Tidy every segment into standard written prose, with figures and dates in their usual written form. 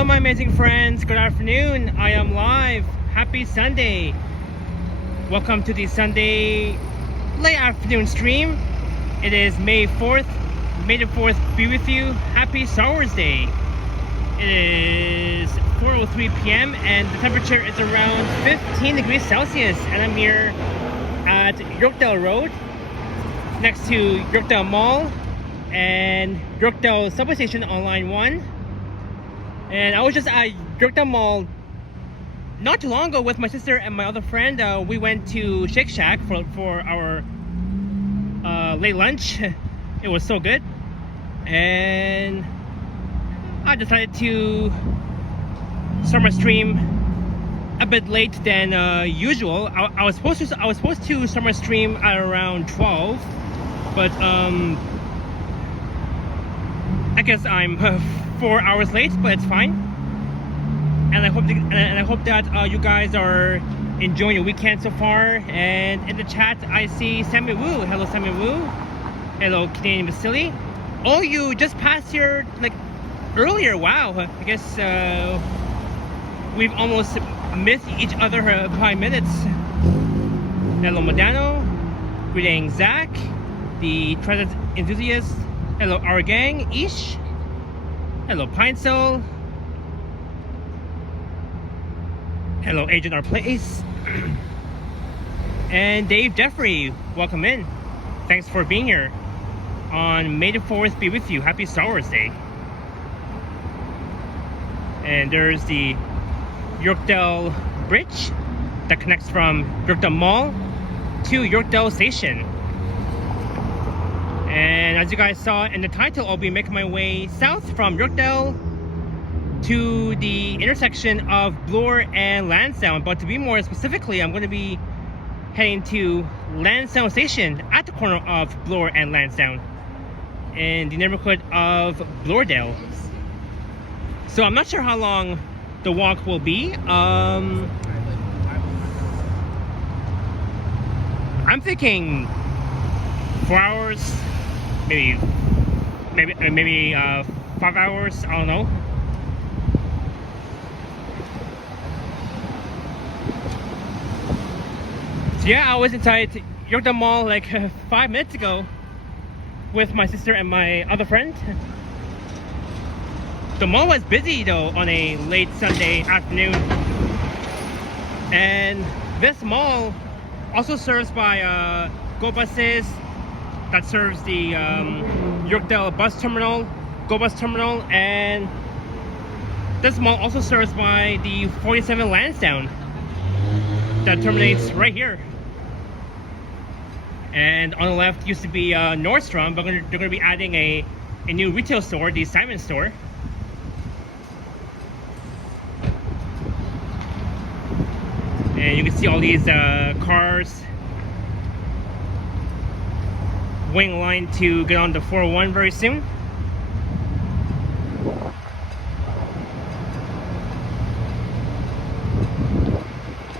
Hello my amazing friends, good afternoon. I am live. Happy Sunday. Welcome to the Sunday late afternoon stream. It is May 4th. May the 4th be with you. Happy Star Wars Day. It is 4:03 p.m. and the temperature is around 15 degrees Celsius, and I'm here at Yorkdale Road next to Yorkdale Mall and Yorkdale subway station on line 1. And I was just at Yorkdale Mall not too long ago with my sister and my other friend. We went to Shake Shack for our late lunch. It was so good, and I decided to start my stream a bit late than usual. I was supposed to start my stream at around 12, but I guess I'm 4 hours late, but it's fine. And I hope that you guys are enjoying your weekend so far. And in the chat, I see Sammy Woo. Hello, Sammy Woo. Hello, Canadian Vasily. Oh, you just passed here like earlier. Wow. I guess we've almost missed each other by minutes. Hello, Modano. Greeting, Zach, the transit enthusiast. Hello, our gang, Ish. Hello, Pine Soul. Hello, Agent Our Place. And Dave Jeffrey, welcome in. Thanks for being here. On May the 4th be with you. Happy Star Wars Day. And there's the Yorkdale Bridge that connects from Yorkdale Mall to Yorkdale Station. And as you guys saw in the title, I'll be making my way south from Yorkdale to the intersection of Bloor and Lansdowne. But to be more specifically, I'm going to be heading to Lansdowne Station at the corner of Bloor and Lansdowne in the neighborhood of Bloordale. So I'm not sure how long the walk will be. I'm thinking 4 hours, maybe 5 hours. I don't know. So yeah, I was inside Yorkdale Mall like 5 minutes ago with my sister and my other friend. The mall was busy though on a late Sunday afternoon. And this mall also serves by Go Buses that serves the Yorkdale bus terminal, Go Bus terminal, and this mall also serves by the 47 Lansdowne that terminates right here. And on the left used to be Nordstrom, but they're going to be adding a new retail store, the Simon store. And you can see all these cars waiting in line to get on the 401 very soon.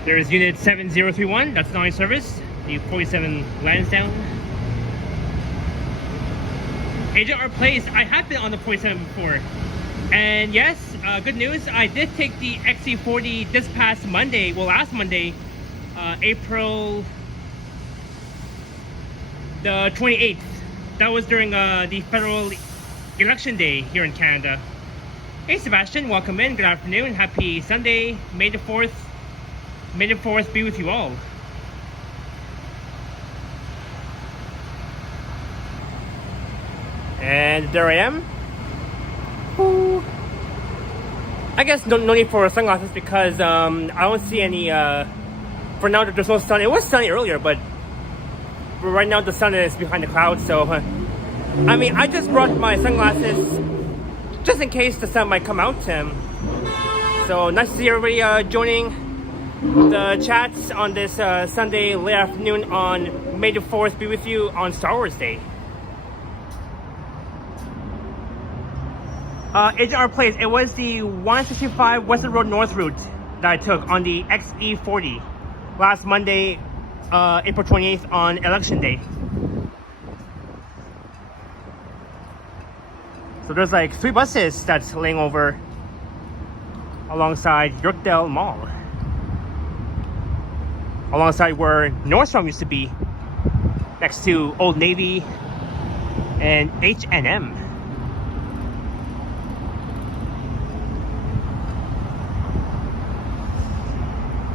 There is unit 7031, that's not in service, the 47 Lansdowne. Agent Our Place, I have been on the 47 before. And yes, good news, I did take the XC40 this past Monday, well last Monday, April the 28th. That was during the federal election day here in Canada. Hey Sebastian, welcome in, good afternoon, happy Sunday, May the 4th. May the 4th be with you all. And there I am. Ooh. I guess no need for sunglasses because I don't see any, for now there's no sun. It was sunny earlier, but right now the sun is behind the clouds, so I mean, I just brought my sunglasses just in case the sun might come out. So nice to see everybody joining the chats on this Sunday late afternoon on May the 4th be with you on Star Wars Day. Agent Our Place, it was the 165 Western Road North route that I took on the XE40 last Monday, April 28th on election day. So there's like 3 buses that's laying over alongside Yorkdale Mall, alongside where Nordstrom used to be, next to Old Navy and H&M.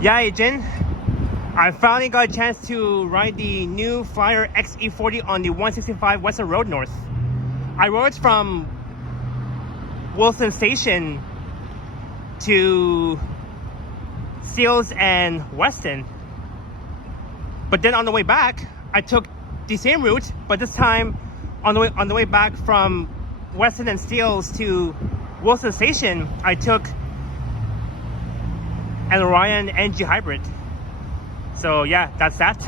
Yeah, Agent, I finally got a chance to ride the new Flyer XE40 on the 165 Western Road North. I rode from Wilson Station to Seals and Weston, but then on the way back I took the same route, but this time on the way back from Weston and Seals to Wilson Station I took an Orion NG Hybrid. So yeah, that's that.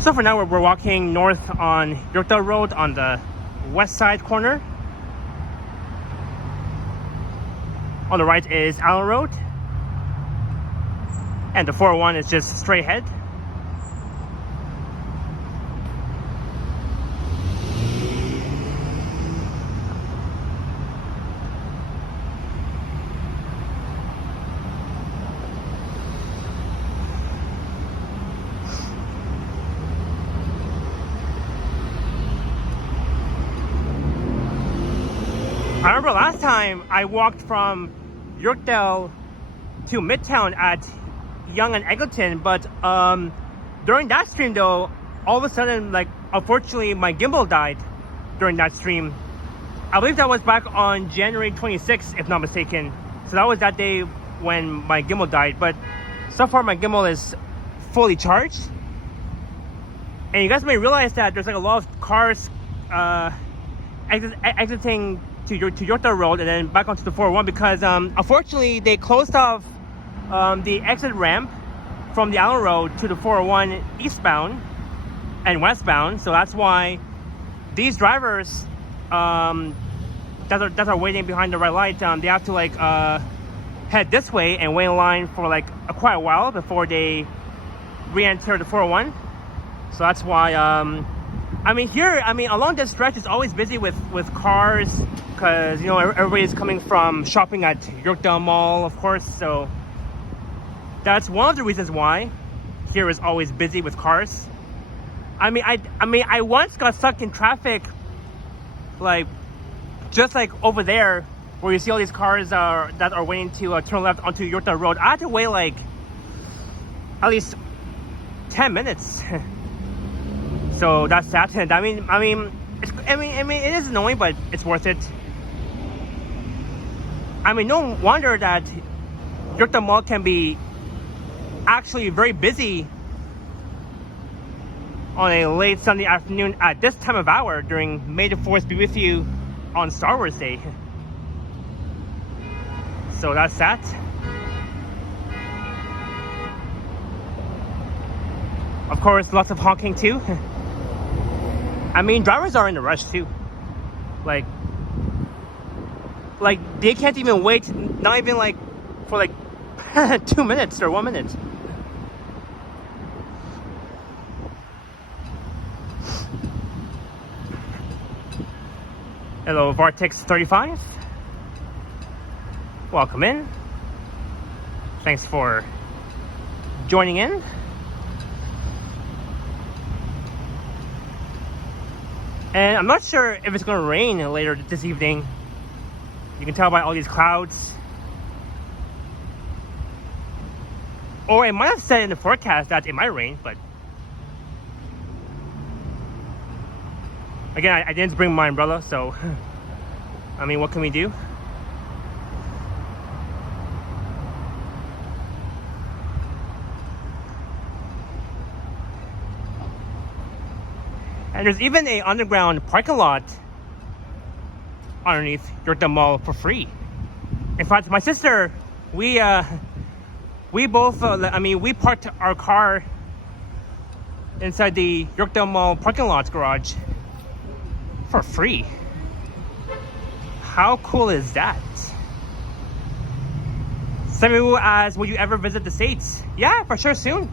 So for now we're walking north on Yorkdale Road on the west side corner. On the right is Allen Road, and the 401 is just straight ahead. I remember last time I walked from Yorkdale to Midtown at Yonge and Eglinton, but during that stream though, all of a sudden, like, unfortunately my gimbal died during that stream. I believe that was back on January 26th, if not mistaken. So that was that day when my gimbal died, but so far my gimbal is fully charged. And you guys may realize that there's like a lot of cars exiting to Yorkdale Road and then back onto the 401 because unfortunately they closed off the exit ramp from the Allen Road to the 401 eastbound and westbound. So that's why these drivers that are waiting behind the red light, they have to like head this way and wait in line for like quite a while before they re-enter the 401. So that's why along this stretch it's always busy with cars because, you know, everybody's coming from shopping at Yorkdale Mall, of course. So that's one of the reasons why here is always busy with cars. I once got stuck in traffic, like just like over there where you see all these cars that are waiting to turn left onto Yorkdale Road. I had to wait like at least 10 minutes. So that's that. I mean, it is annoying, but it's worth it. I mean, no wonder that Yorkdale Mall can be actually very busy on a late Sunday afternoon at this time of hour during May the 4th be with you on Star Wars Day. So that's that. Of course, lots of honking too. I mean, drivers are in a rush too. Like they can't even wait, not even like for like 2 minutes or 1 minute. Hello, Vortex 35. Welcome in. Thanks for joining in. And I'm not sure if it's going to rain later this evening. You can tell by all these clouds. Or it might have said in the forecast that it might rain, but again, I didn't bring my umbrella, so I mean, what can we do? And there's even a underground parking lot underneath Yorkdale Mall for free. In fact, my sister, we both, we parked our car inside the Yorkdale Mall parking lot's garage for free. How cool is that? Samuel asks, will you ever visit the States? Yeah, for sure, soon.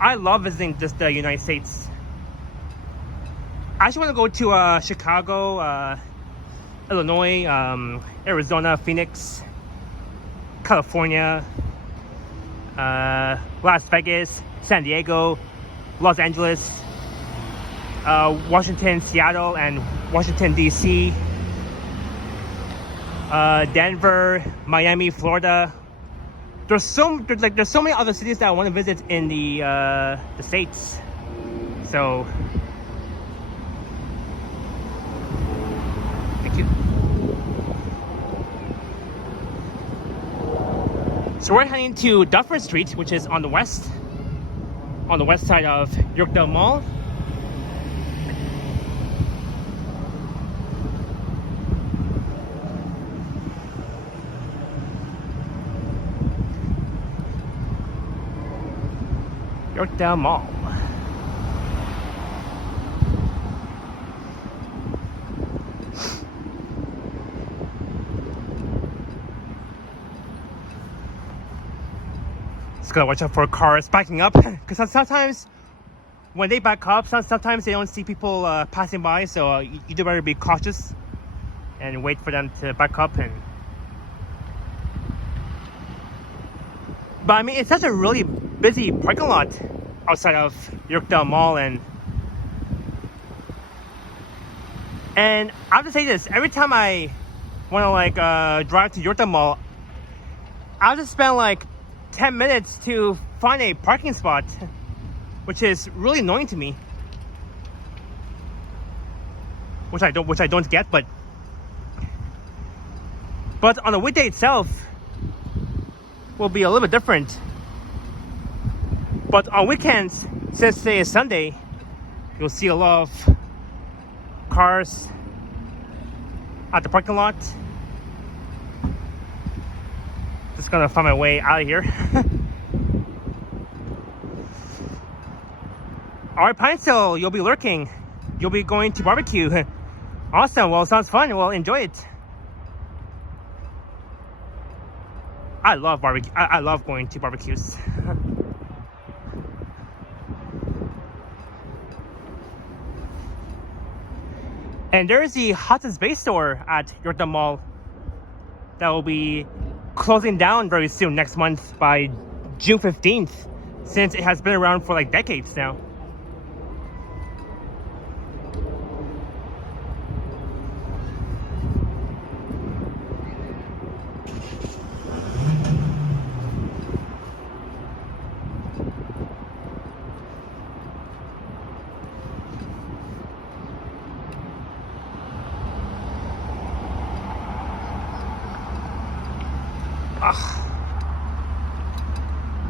I love visiting just the United States. I actually want to go to Chicago, Illinois, Arizona, Phoenix, California, Las Vegas, San Diego, Los Angeles, Washington, Seattle, and Washington D.C., Denver, Miami, Florida. There's so many other cities that I want to visit in the States. So thank you. So we're heading to Dufferin Street, which is on the west side of Yorkdale Mall. Yorkdale Mall. Just gotta watch out for cars backing up, because sometimes when they back up, sometimes they don't see people passing by, so you do better be cautious and wait for them to back up. But I mean, it's such a really busy parking lot outside of Yorkdale Mall, and I have to say this: every time I want to drive to Yorkdale Mall, I have to spend like 10 minutes to find a parking spot, which is really annoying to me. Which I don't get, but on a weekday itself will be a little bit different. But on weekends, since today is Sunday, you'll see a lot of cars at the parking lot. Just gonna find my way out of here. Alright, Pineville, you'll be lurking. You'll be going to barbecue. Awesome, well, sounds fun. Well, enjoy it. I love barbecue. I love going to barbecues. And there is the Hudson's Bay store at Yorkdale Mall that will be closing down very soon, next month by June 15th, since it has been around for like decades now.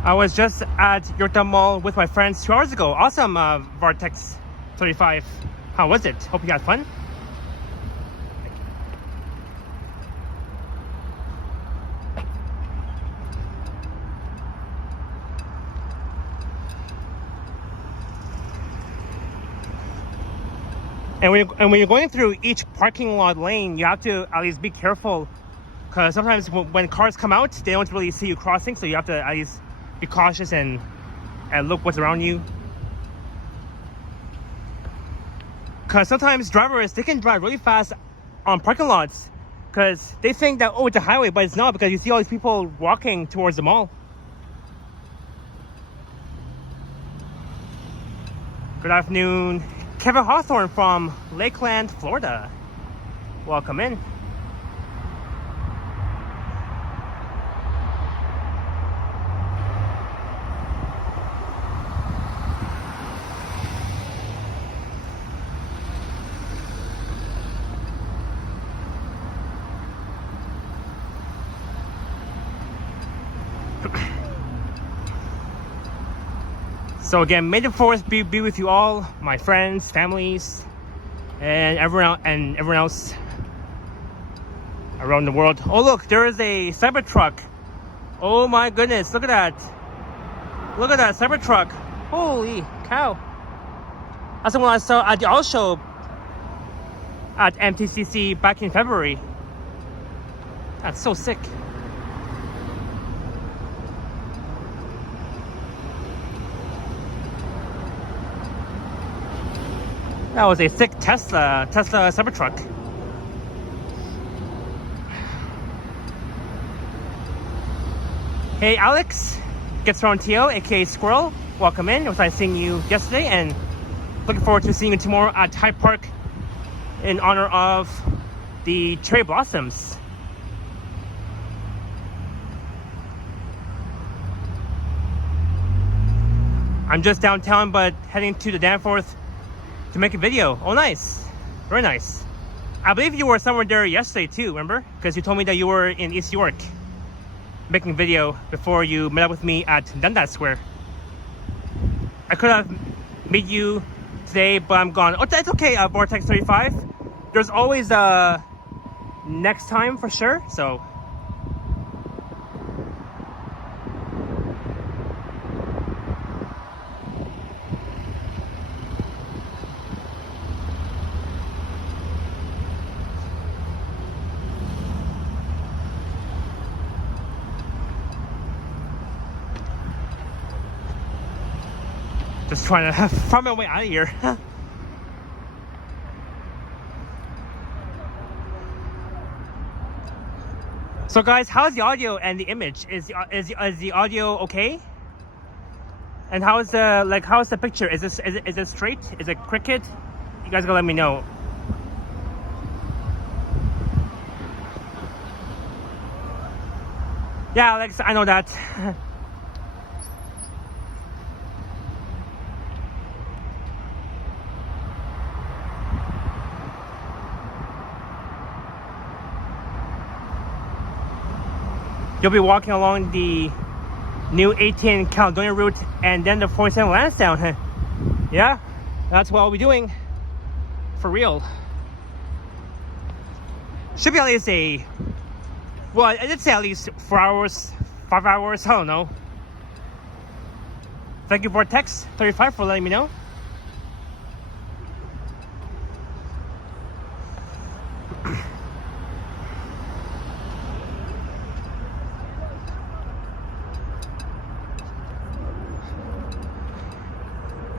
I was just at Yorkdale Mall with my friends 2 hours ago. Awesome, Vortex 35. How was it? Hope you had fun. And when you're going through each parking lot lane, you have to at least be careful, because sometimes when cars come out, they don't really see you crossing, so you have to at least be cautious and look what's around you. Because sometimes drivers, they can drive really fast on parking lots because they think that, oh, it's a highway, but it's not, because you see all these people walking towards the mall. Good afternoon, Kevin Hawthorne from Lakeland, Florida. Welcome in. So again, may the force be with you all, my friends, families, and everyone else around the world. Oh look, there is a Cybertruck. Oh my goodness, look at that. Look at that Cybertruck. Holy cow. That's the one I saw at the auto show at MTCC back in February. That's so sick. That was a thick Tesla Cybertruck. Hey Alex, Gets Around TL, aka Squirrel. Welcome in. It was nice seeing you yesterday, and looking forward to seeing you tomorrow at Hyde Park in honor of the cherry blossoms. I'm just downtown, but heading to the Danforth to make a video. Oh, nice. Very nice. I believe you were somewhere there yesterday too, remember? Because you told me that you were in East York making a video before you met up with me at Dundas Square. I could have met you today, but I'm gone. Oh, that's okay, Vortex 35. There's always next time for sure, so. Just trying to find my way out of here. So guys, how's the audio and the image? Is the audio okay? And how's the picture? Is it straight? Is it crooked? You guys gotta let me know. Yeah, Alex, I know that. You'll be walking along the new 18 Caledonia route and then the 47 Lansdowne. Yeah, that's what I'll be doing. For real. Should be at least well, I did say at least 4 hours, 5 hours, I don't know. Thank you, Vortex 35, for letting me know.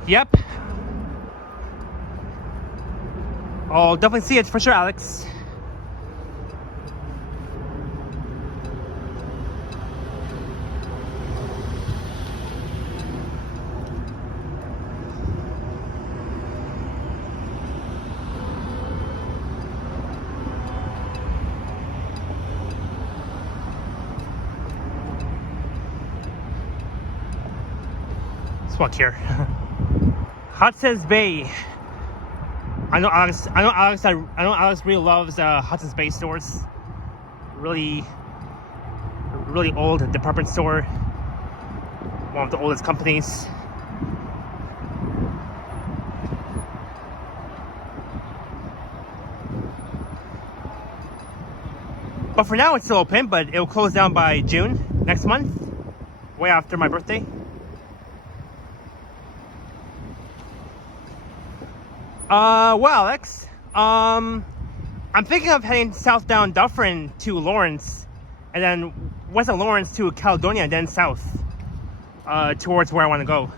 Yep. I'll definitely see it for sure, Alex. Let's walk here. Hudson's Bay. I know Alex really loves Hudson's Bay stores. Really old department store. One of the oldest companies. But for now it's still open, but it will close down by June next month, way after my birthday. Well, Alex, I'm thinking of heading south down Dufferin to Lawrence, and then west of Lawrence to Caledonia, and then south, towards where I want to go.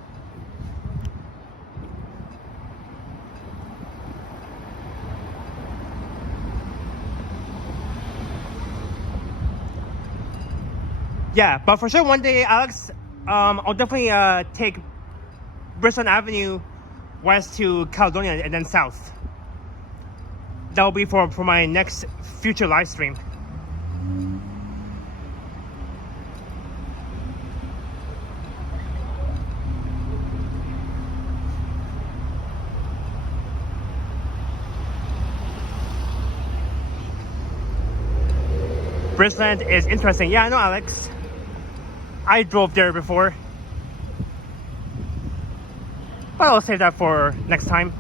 Yeah, but for sure one day, Alex, I'll definitely take Bristol Avenue west to Caledonia and then south. That will be for my next future live stream. Bridgeland is interesting. Yeah, I know, Alex. I drove there before. But I'll save that for next time.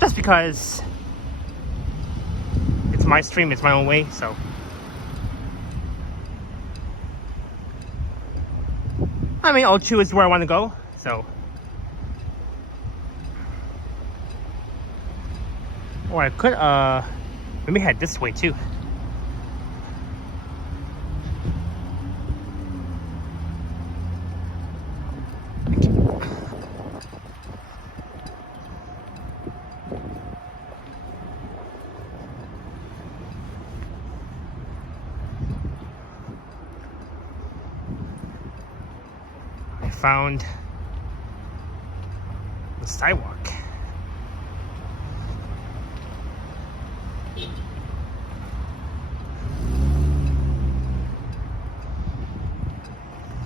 Just because it's my stream, it's my own way, so. I mean, I'll choose where I want to go, so. Or I could, maybe head this way too. found the sidewalk.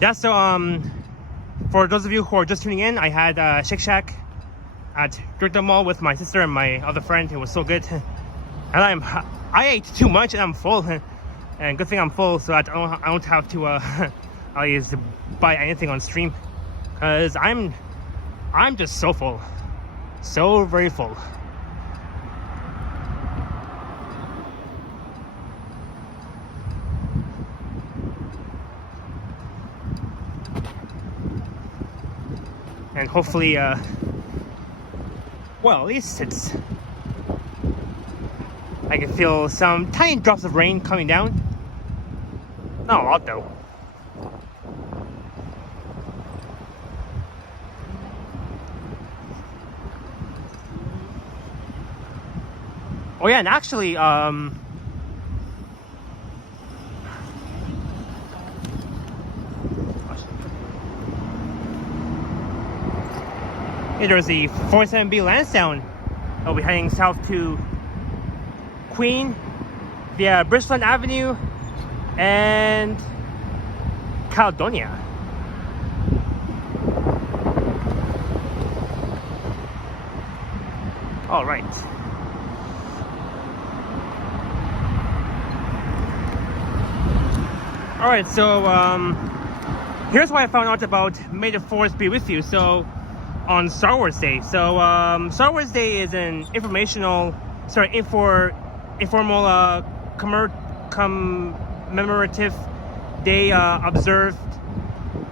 Yeah, so for those of you who are just tuning in, I had Shake Shack at Yorkdale Mall with my sister and my other friend. It was so good, and I ate too much and I'm full. And good thing I'm full, so that I don't have to I use buy anything on stream, because I'm just so full, so very full. And hopefully, well, at least I can feel some tiny drops of rain coming down. Not a lot though. Oh yeah, and actually, yeah, there's the 47B Lansdowne. I'll be heading south to Queen via Bridgeland Avenue and Caledonia. All right. All right, so here's what I found out about May the 4th be with you. So on Star Wars Day. So Star Wars Day is an informal commemorative day observed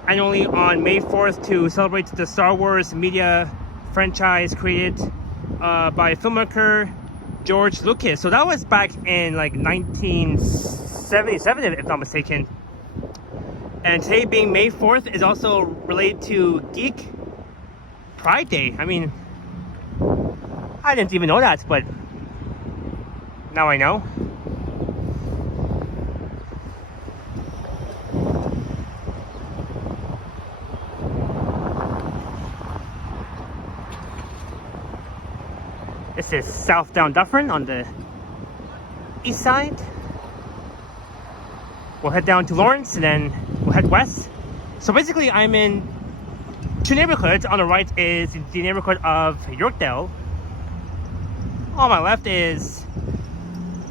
annually on May 4th to celebrate the Star Wars media franchise created by filmmaker George Lucas. So that was back in like 1977, if not mistaken. And today being May 4th is also related to Geek Pride Day. I mean, I didn't even know that, but now I know. This is Southdown Dufferin on the east side. We'll head down to Lawrence and then we'll head west. So basically I'm in two neighborhoods. On the right is the neighborhood of Yorkdale. On my left is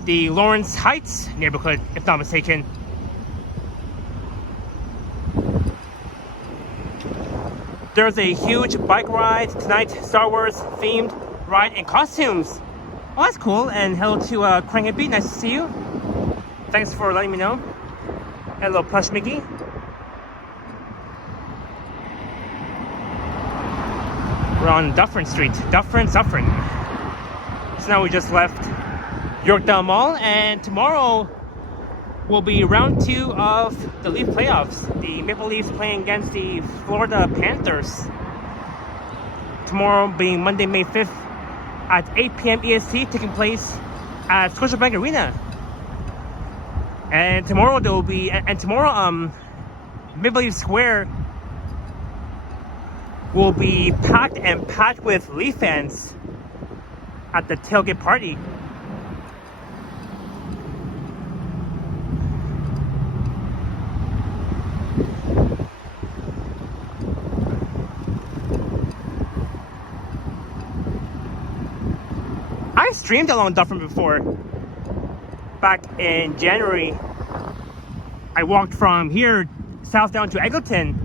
the Lawrence Heights neighborhood, if not mistaken. There's a huge bike ride tonight, Star Wars themed ride in costumes. Oh, that's cool. And hello to Crank Hippie, nice to see you. Thanks for letting me know. Hello, Plush Mickey. We're on Dufferin Street, Dufferin. So now we just left Yorkdale Mall, and tomorrow will be round 2 of the Leaf playoffs. The Maple Leafs playing against the Florida Panthers. Tomorrow being Monday, May 5th at 8 p.m. EST, taking place at Scotiabank Arena. And tomorrow there will be, Maple Leaf Square will be packed with Leaf fans at the tailgate party. I streamed along Dufferin before. Back in January, I walked from here southbound to Eglinton,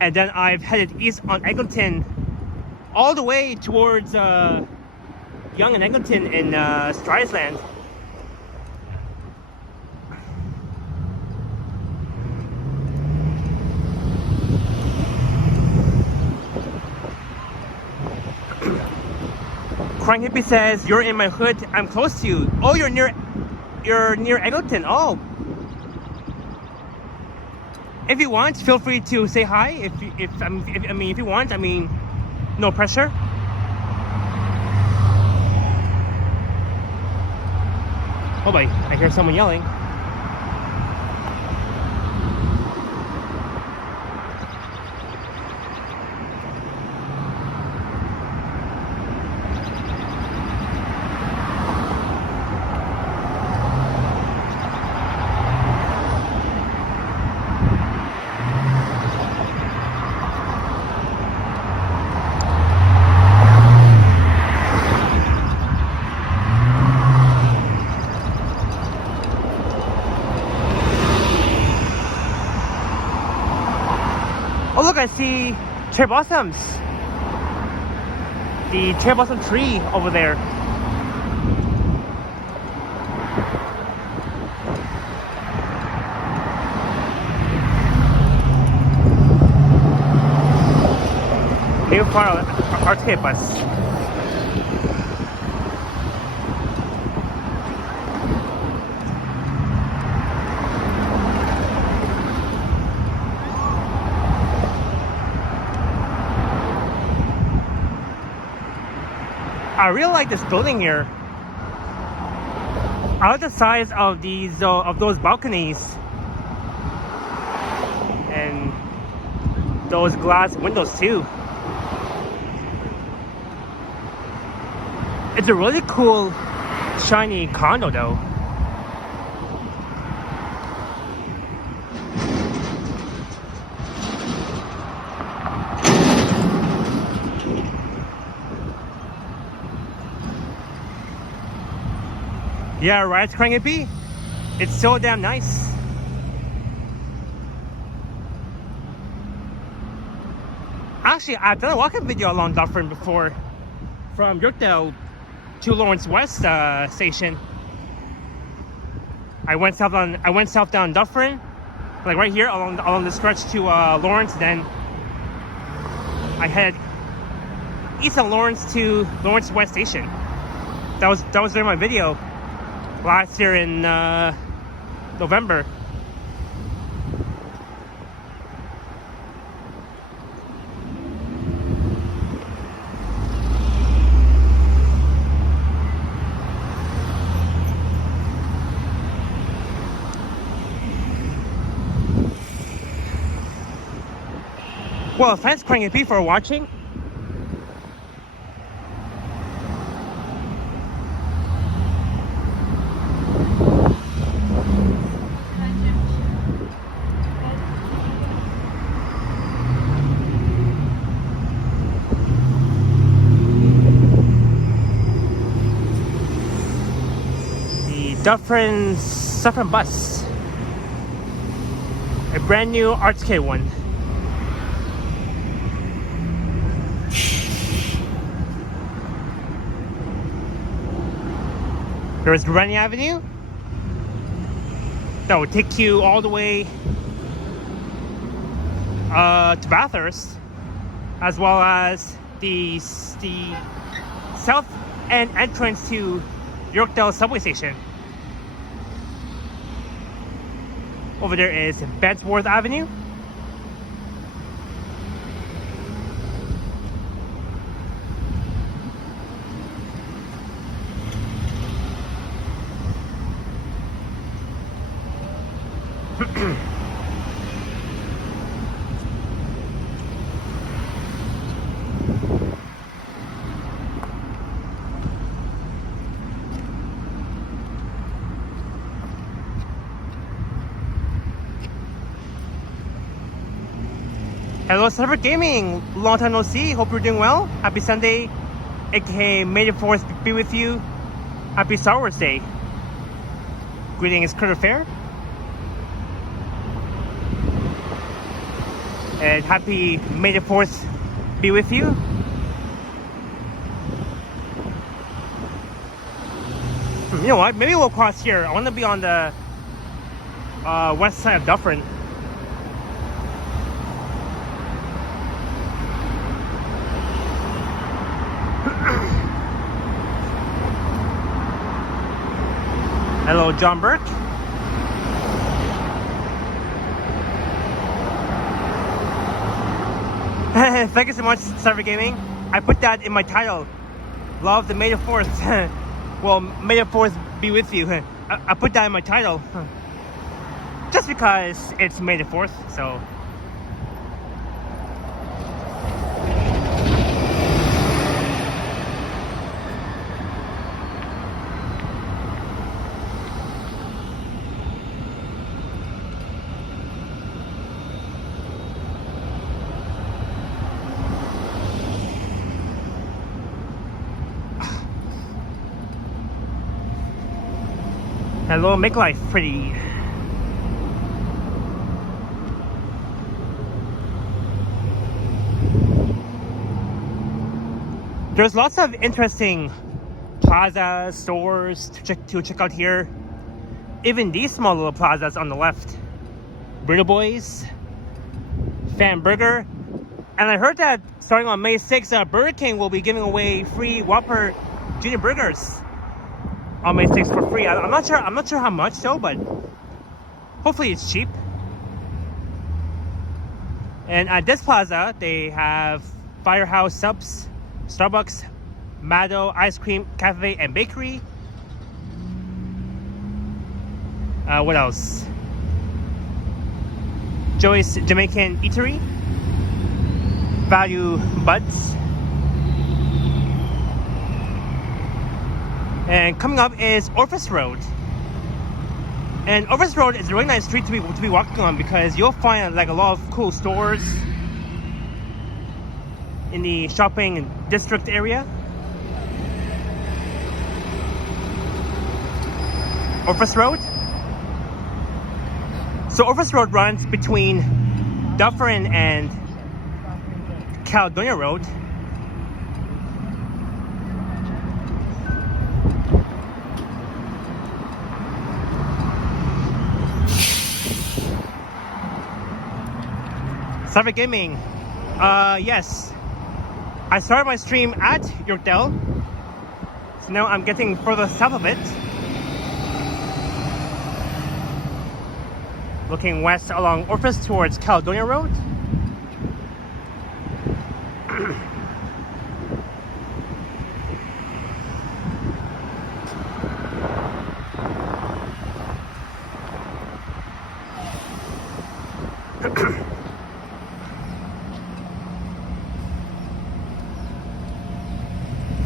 and then I've headed east on Eglinton all the way towards Young and Eglinton in Stridsland. Crank Hippie says, "You're in my hood. I'm close to you." Oh, you're near Eglinton. Oh, if you want, feel free to say hi. If you want, no pressure. Oh boy, I hear someone yelling. I see cherry blossoms. The cherry blossom tree over there. New part of arcade bus. I really like this building here. I like the size of these of those balconies and those glass windows too. It's a really cool, shiny condo though. Yeah, right, Cranky. It's so damn nice. Actually, I've done a walking video along Dufferin before, from Yorkdale to Lawrence West station. I went south down Dufferin, like right here along the stretch to Lawrence. Then I headed east of Lawrence to Lawrence West station. That was during my video last year in November. Well, thanks Cranky P for watching. Dufferin bus, a brand new arcade one. There's Rennie Avenue that will take you all the way to Bathurst, as well as the south end entrance to Yorkdale subway station. Over there is Bensworth Avenue. Hello, Server Gaming. Long time no see. Hope you're doing well. Happy Sunday, aka May the 4th be with you. Happy Star Wars Day. Greetings, Critter Fair. And happy May the 4th be with you. You know what? Maybe we'll cross here. I want to be on the west side of Dufferin. Hello, John Burke. Thank you so much, Server Gaming. I put that in my title. Love the May the 4th. Well, May the 4th be with you. I put that in my title. Just because it's May the 4th, so. Hello, make life pretty. There's lots of interesting plazas, stores to check out here. Even these small little plazas on the left. Burrito Boys, Fan Burger, and I heard that starting on May 6th, Burger King will be giving away free Whopper Junior Burgers on May 6th for free. I'm not sure how much though, but hopefully it's cheap. And at this plaza, they have Firehouse Subs, Starbucks, Mado Ice Cream Cafe and Bakery. What else? Joyce Jamaican Eatery, Value Buds, and coming up is Orpheus Road. And Orpheus Road is a really nice street to be walking on because you'll find like a lot of cool stores in the shopping district area. Orpheus Road. So Orpheus Road runs between Dufferin and Caledonia Road. Cyber Gaming. Yes. I started my stream at Yorkdale. So now I'm getting further south of it. Looking west along Orpheus towards Caledonia Road.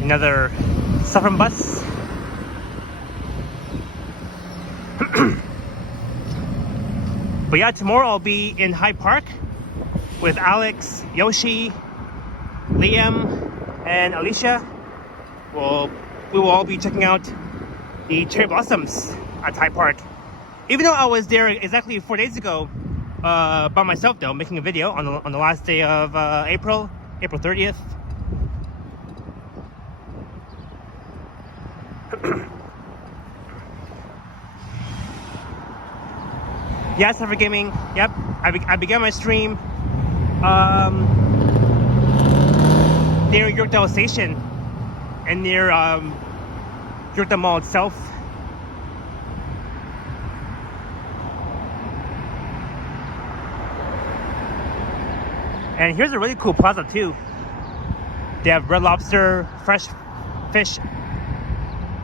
Another suburban bus. But yeah, tomorrow I'll be in Hyde Park with Alex, Yoshi, Liam, and Alicia. We will all be checking out the cherry blossoms at Hyde Park. Even though I was there exactly 4 days ago, by myself though, making a video on the last day of April 30th. Yes, Cyber Gaming. Yep, I began my stream near Yorkdale Station and near Yorkdale Mall itself. And here's a really cool plaza too. They have Red Lobster, Fresh Fish,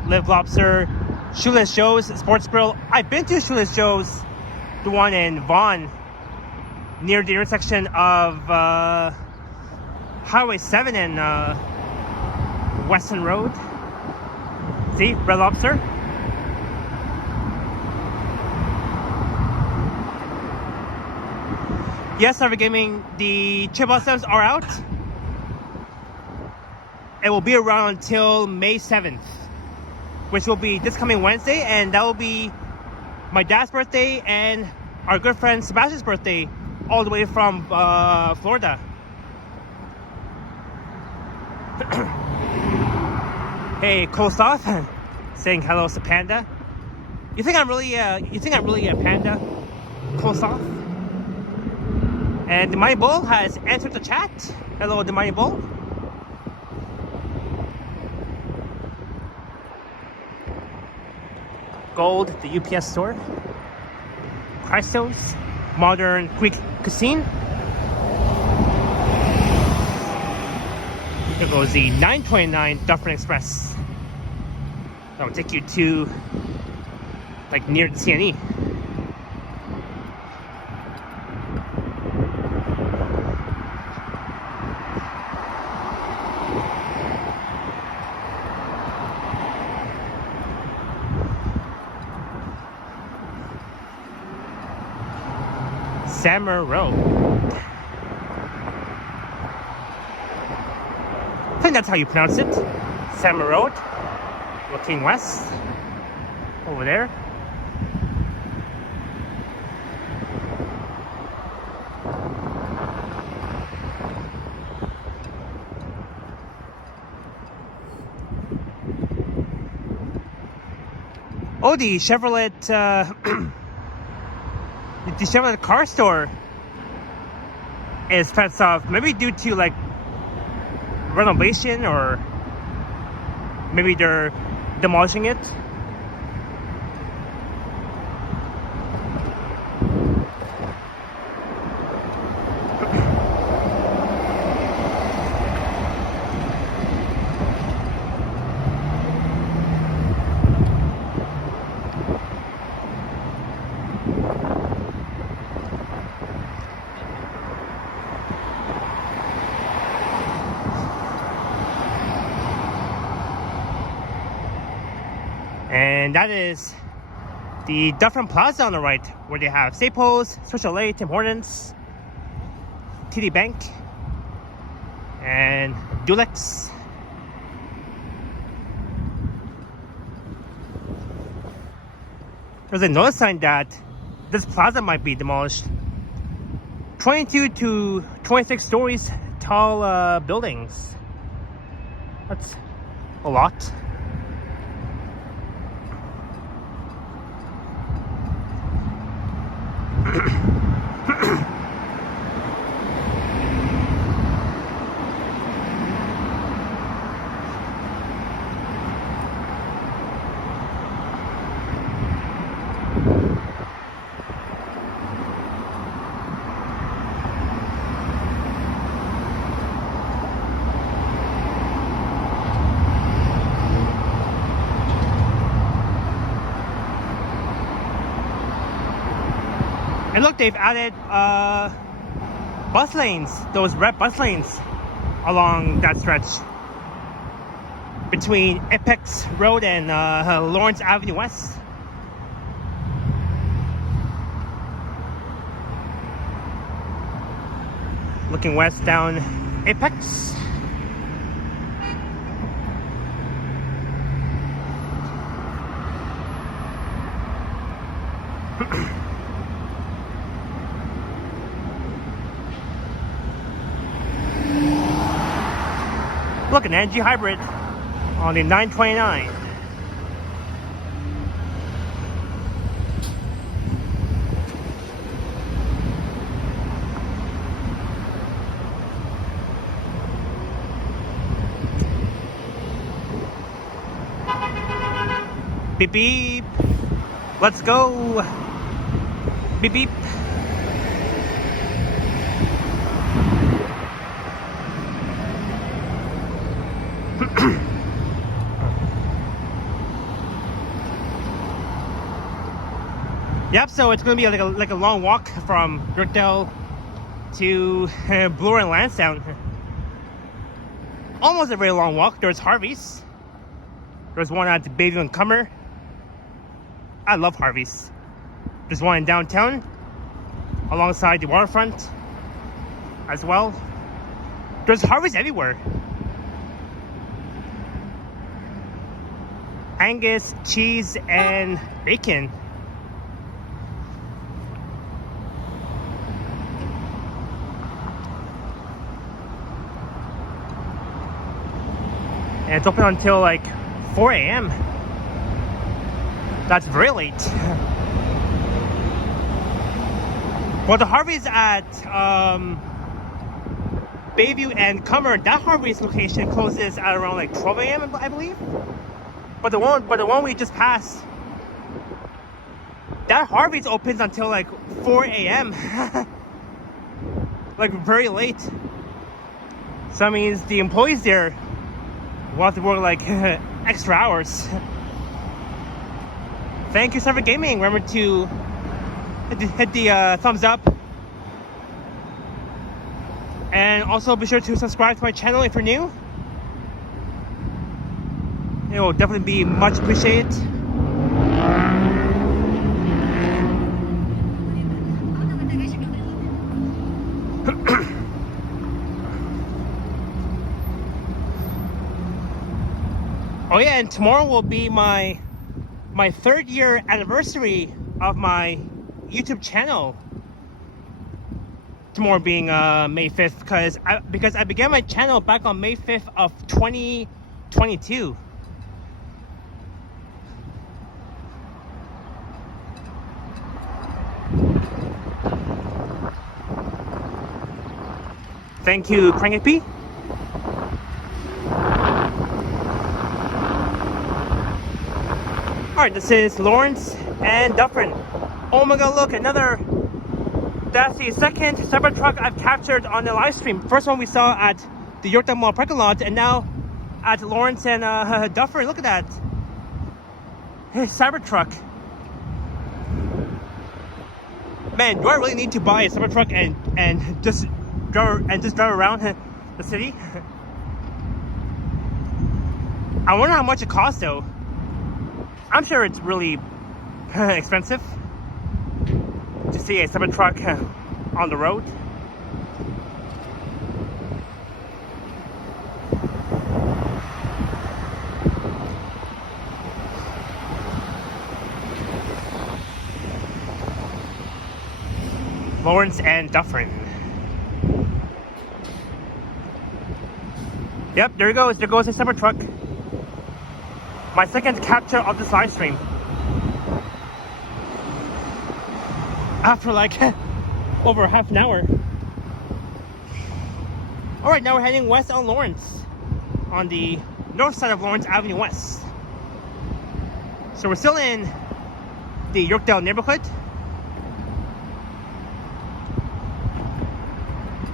Live Lobster, Shoeless Joe's, Sports Grill. I've been to Shoeless Joe's, the one in Vaughan, near the intersection of Highway 7 and Weston Road. See, Red Lobster. Yes, Cyber Gaming, the cherry blossoms are out. It will be around until May 7th, which will be this coming Wednesday, and that will be my dad's birthday and our good friend Sebastian's birthday, all the way from Florida. Hey, Kostoff, saying hello to Panda. You think I'm really a panda, Kostoff? And the Mighty Bull has entered the chat. Hello, the Mighty Bull. Gold, the UPS store. Christos, Modern Greek Cuisine. Here goes the 929 Dufferin Express. That will take you to like near the CNE. Summer Road. I think that's how you pronounce it. Summer Road. Looking west. Over there. Oh, the Chevrolet, the Chevrolet car store is fenced off, maybe due to like renovation, or maybe they're demolishing it. And that is the Dufferin Plaza on the right, where they have Staples, Social A, Tim Hortons, TD Bank, and Dulux. There's a notice sign that this plaza might be demolished. 22 to 26 stories tall buildings. That's a lot. And look, they've added bus lanes, those red bus lanes along that stretch between Apex Road and Lawrence Avenue West. Looking west down Apex. Look, an energy hybrid on the 929. Beep beep. Let's go. Beep beep. Yep, so it's going to be like a long walk from Yorkdale to Bloor and Lansdowne. Almost a very long walk. There's Harvey's. There's one at Bayview and Cummer. I love Harvey's. There's one in downtown alongside the waterfront as well. There's Harvey's everywhere. Angus, cheese, and bacon. And it's open until like 4 a.m. That's very late. Well, the Harvey's at Bayview and Cummer, that Harvey's location closes at around like 12 a.m. I believe. But the one we just passed, that Harvey's opens until like 4 a.m. Like very late. So that means the employees there will have to work like extra hours. Thank you, Server Gaming. Remember to hit the thumbs up. And also be sure to subscribe to my channel if you're new. It will definitely be much appreciated. Oh yeah, and tomorrow will be my 3rd year anniversary of my YouTube channel. Tomorrow being May 5th, because I began my channel back on May 5th of 2022. Thank you, Cranky P. Alright, this is Lawrence and Dufferin. Oh my god, look, that's the second Cybertruck I've captured on the live stream. First one we saw at the Yorkdale Mall parking lot, and now at Lawrence and Dufferin. Look at that. Hey, Cybertruck. Man, do I really need to buy a Cybertruck and just drive around the city? I wonder how much it costs though. I'm sure it's really expensive to see a Cybertruck on the road. Lawrence and Dufferin. Yep, there it goes. There goes a Cybertruck. My second capture of this live stream. After like over half an hour. Alright, now we're heading west on Lawrence. On the north side of Lawrence Avenue West. So we're still in the Yorkdale neighborhood.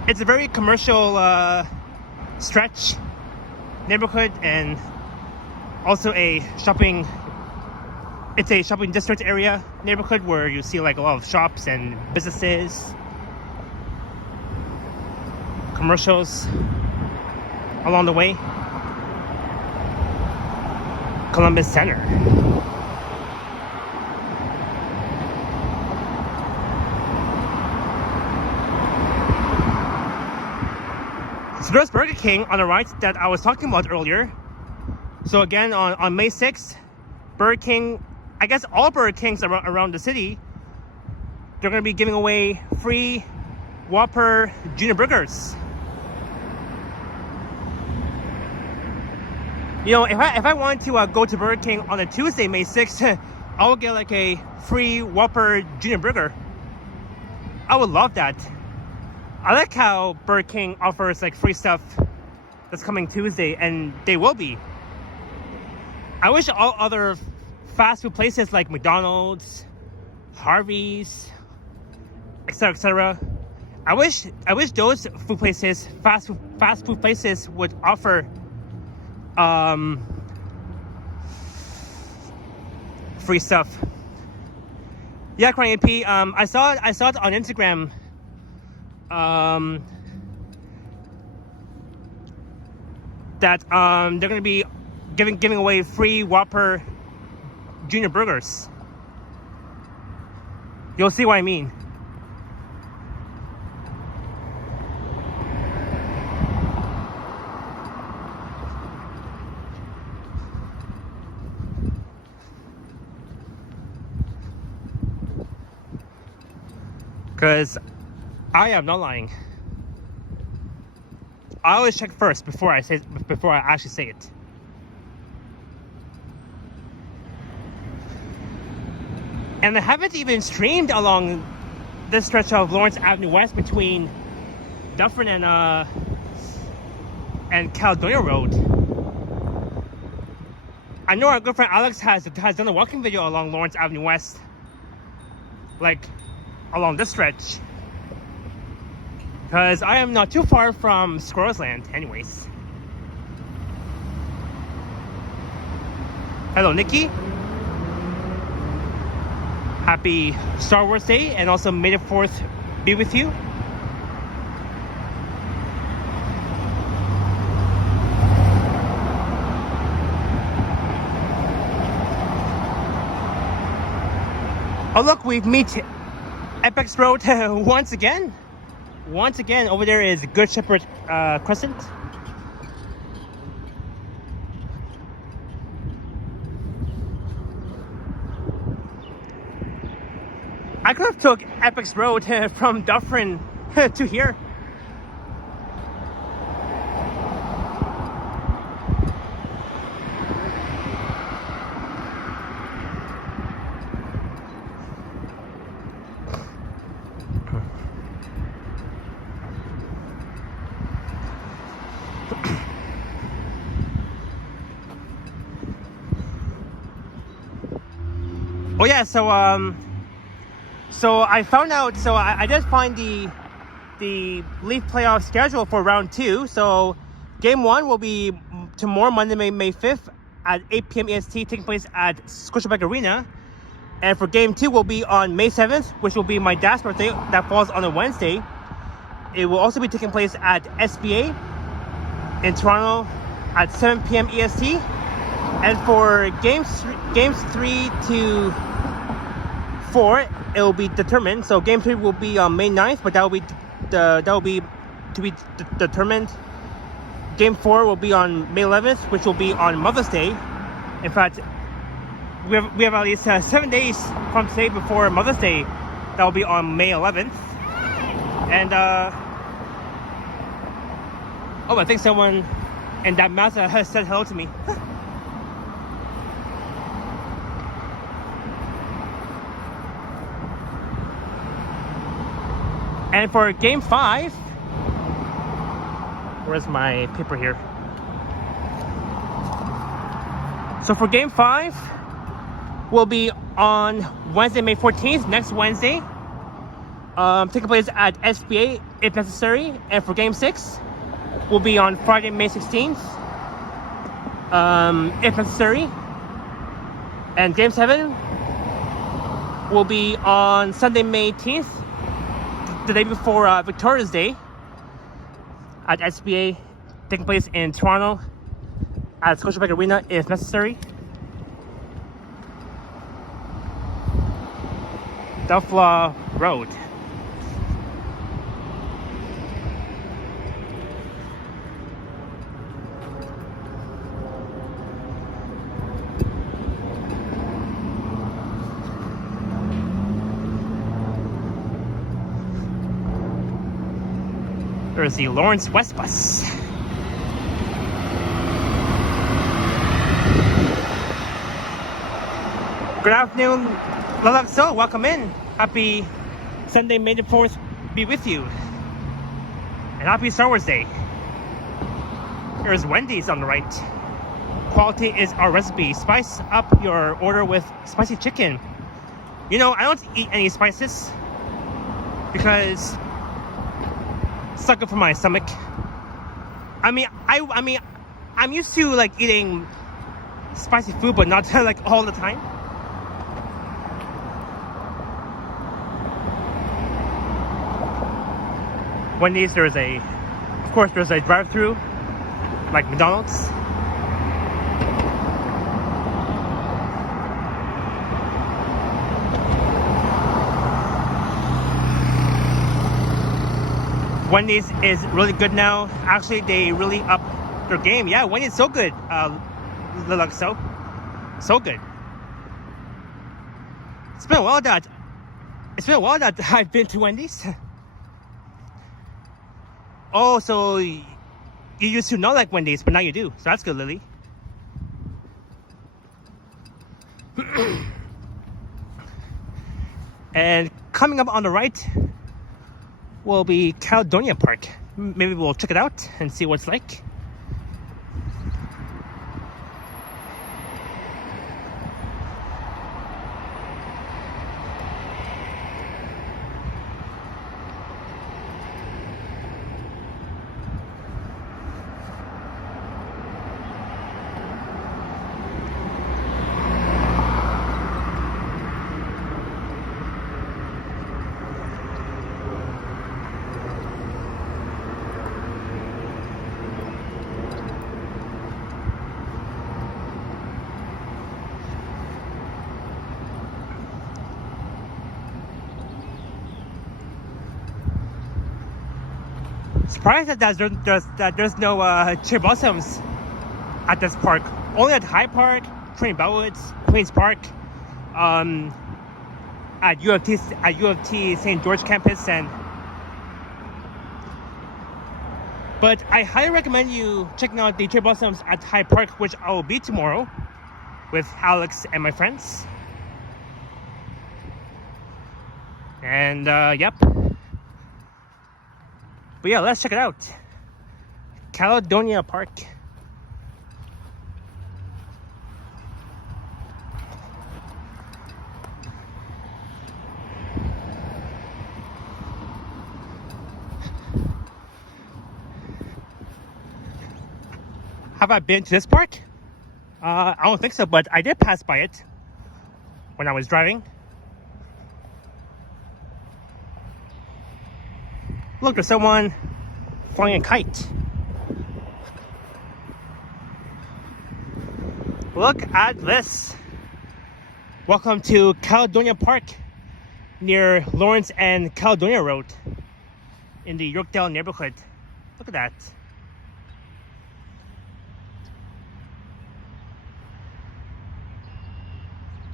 It's a very commercial stretch neighborhood, and also it's a shopping district area neighborhood where you see like a lot of shops and businesses, commercials along the way. Columbus Center. So there's Burger King on the right that I was talking about earlier. So again, on May 6th, Burger King, I guess all Burger Kings around the city, they're going to be giving away free Whopper Junior Burgers. You know, if I wanted to go to Burger King on a Tuesday, May 6th, I would get like a free Whopper Junior Burger. I would love that. I like how Burger King offers like free stuff that's coming Tuesday, and they will be. I wish all other fast food places like McDonald's, Harvey's, etc. I wish those food places, fast food places, would offer free stuff. Yeah, Crying AP. I saw it on Instagram. That they're gonna be giving away free Whopper Junior Burgers. You'll see what I mean. Because I am not lying. I always check first before I actually say it. And I haven't even streamed along this stretch of Lawrence Avenue West between Dufferin and Caledonia Road. I know our good friend Alex has done a walking video along Lawrence Avenue West, like along this stretch. Because I am not too far from Squirrels Land, anyways. Hello, Nikki. Happy Star Wars Day, and also May the 4th be with you. Oh look, we've met Apex Road once again. Once again, over there is Good Shepherd Crescent. I could have took Apex Road from Dufferin to here. Oh yeah, so I found out. So I did find the Leaf playoff schedule for round 2. So game 1 will be tomorrow, Monday, May 5th at 8 p.m. EST, taking place at Scotiabank Arena. And for game 2 will be on May 7th, which will be my dad's birthday. That falls on a Wednesday. It will also be taking place at SBA in Toronto at 7 p.m. EST. And for games 3 to 4, it will be determined. So game 3 will be on May 9th, but that will be to be determined. Game 4 will be on May 11th, which will be on Mother's Day. In fact, we have at least 7 days from today before Mother's Day. That will be on May 11th. And oh, I think someone in that Mazda has said hello to me. And for game 5, where's my paper here? So for game 5, will be on Wednesday, May 14th, next Wednesday. Taking place at SBA if necessary. And for game 6, will be on Friday, May 16th, if necessary. And game 7 will be on Sunday, May 18th, the day before Victoria's Day, at SBA, taking place in Toronto at Scotiabank Arena if necessary. Dufferin Road. There's the Lawrence West Bus. Good afternoon, Lalakso. Welcome in. Happy Sunday, May the 4th be with you. And happy Star Wars Day. There's Wendy's on the right. Quality is our recipe. Spice up your order with spicy chicken. You know, I don't eat any spices because it's not good for my stomach. I mean, I'm used to like eating spicy food, but not like all the time. Wendy's, there's a drive-through like McDonald's. Wendy's is really good now. Actually, they really up their game. Yeah, Wendy's so good. Look, so good. It's been a while that I've been to Wendy's. Oh, so you used to not like Wendy's, but now you do. So that's good, Lily. And coming up on the right will be Caledonia Park. Maybe we'll check it out and see what it's like. Surprised that there's no cherry blossoms at this park. Only at High Park, Trinity Bellwoods, Queens Park, at U of T St. George campus, but I highly recommend you checking out the cherry blossoms at High Park, which I will be tomorrow with Alex and my friends. And yep. But yeah, let's check it out. Caledonia Park. Have I been to this park? I don't think so, but I did pass by it when I was driving. Look, there's someone flying a kite. Look at this. Welcome to Caledonia Park near Lawrence and Caledonia Road in the Yorkdale neighborhood. Look at that.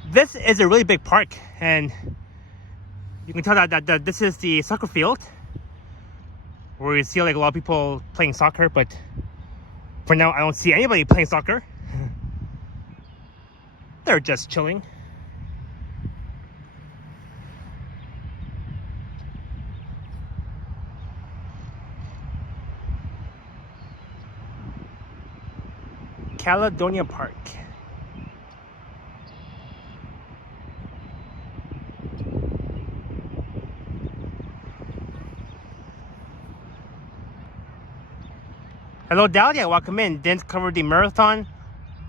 This is a really big park, and you can tell that this is the soccer field where you see like a lot of people playing soccer, but for now I don't see anybody playing soccer. They're just chilling. Caledonia Park. Hello, Dahlia. Welcome in. Didn't cover the marathon.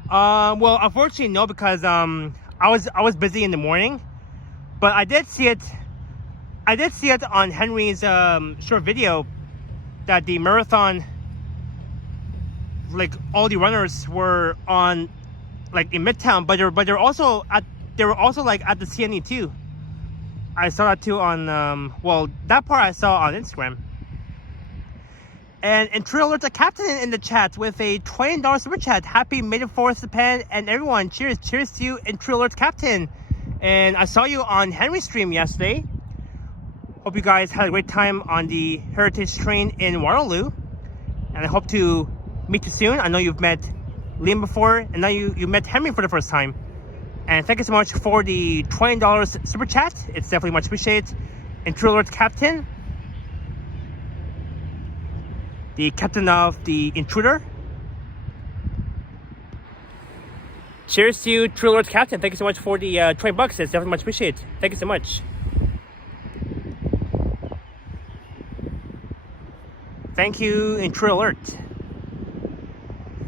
Well, unfortunately, no, because I was busy in the morning, but I did see it. I did see it on Henry's short video that the marathon, like all the runners were on, like in Midtown, but they're also like at the CNE too. I saw that too on well, that part I saw on Instagram. And Trail Alert's a captain in the chat with a $20 super chat. Happy May the 4th, Japan, and everyone. Cheers to you, and Trail Alert's captain. And I saw you on Henry's stream yesterday. Hope you guys had a great time on the Heritage Train in Waterloo. And I hope to meet you soon. I know you've met Liam before, and now you met Henry for the first time. And thank you so much for the $20 super chat. It's definitely much appreciated. And Trail Alert's captain, the captain of the Intruder. Cheers to you, True Lord's captain. Thank you so much for the $20. It's definitely much appreciated. Thank you so much. Thank you, Intruder Alert,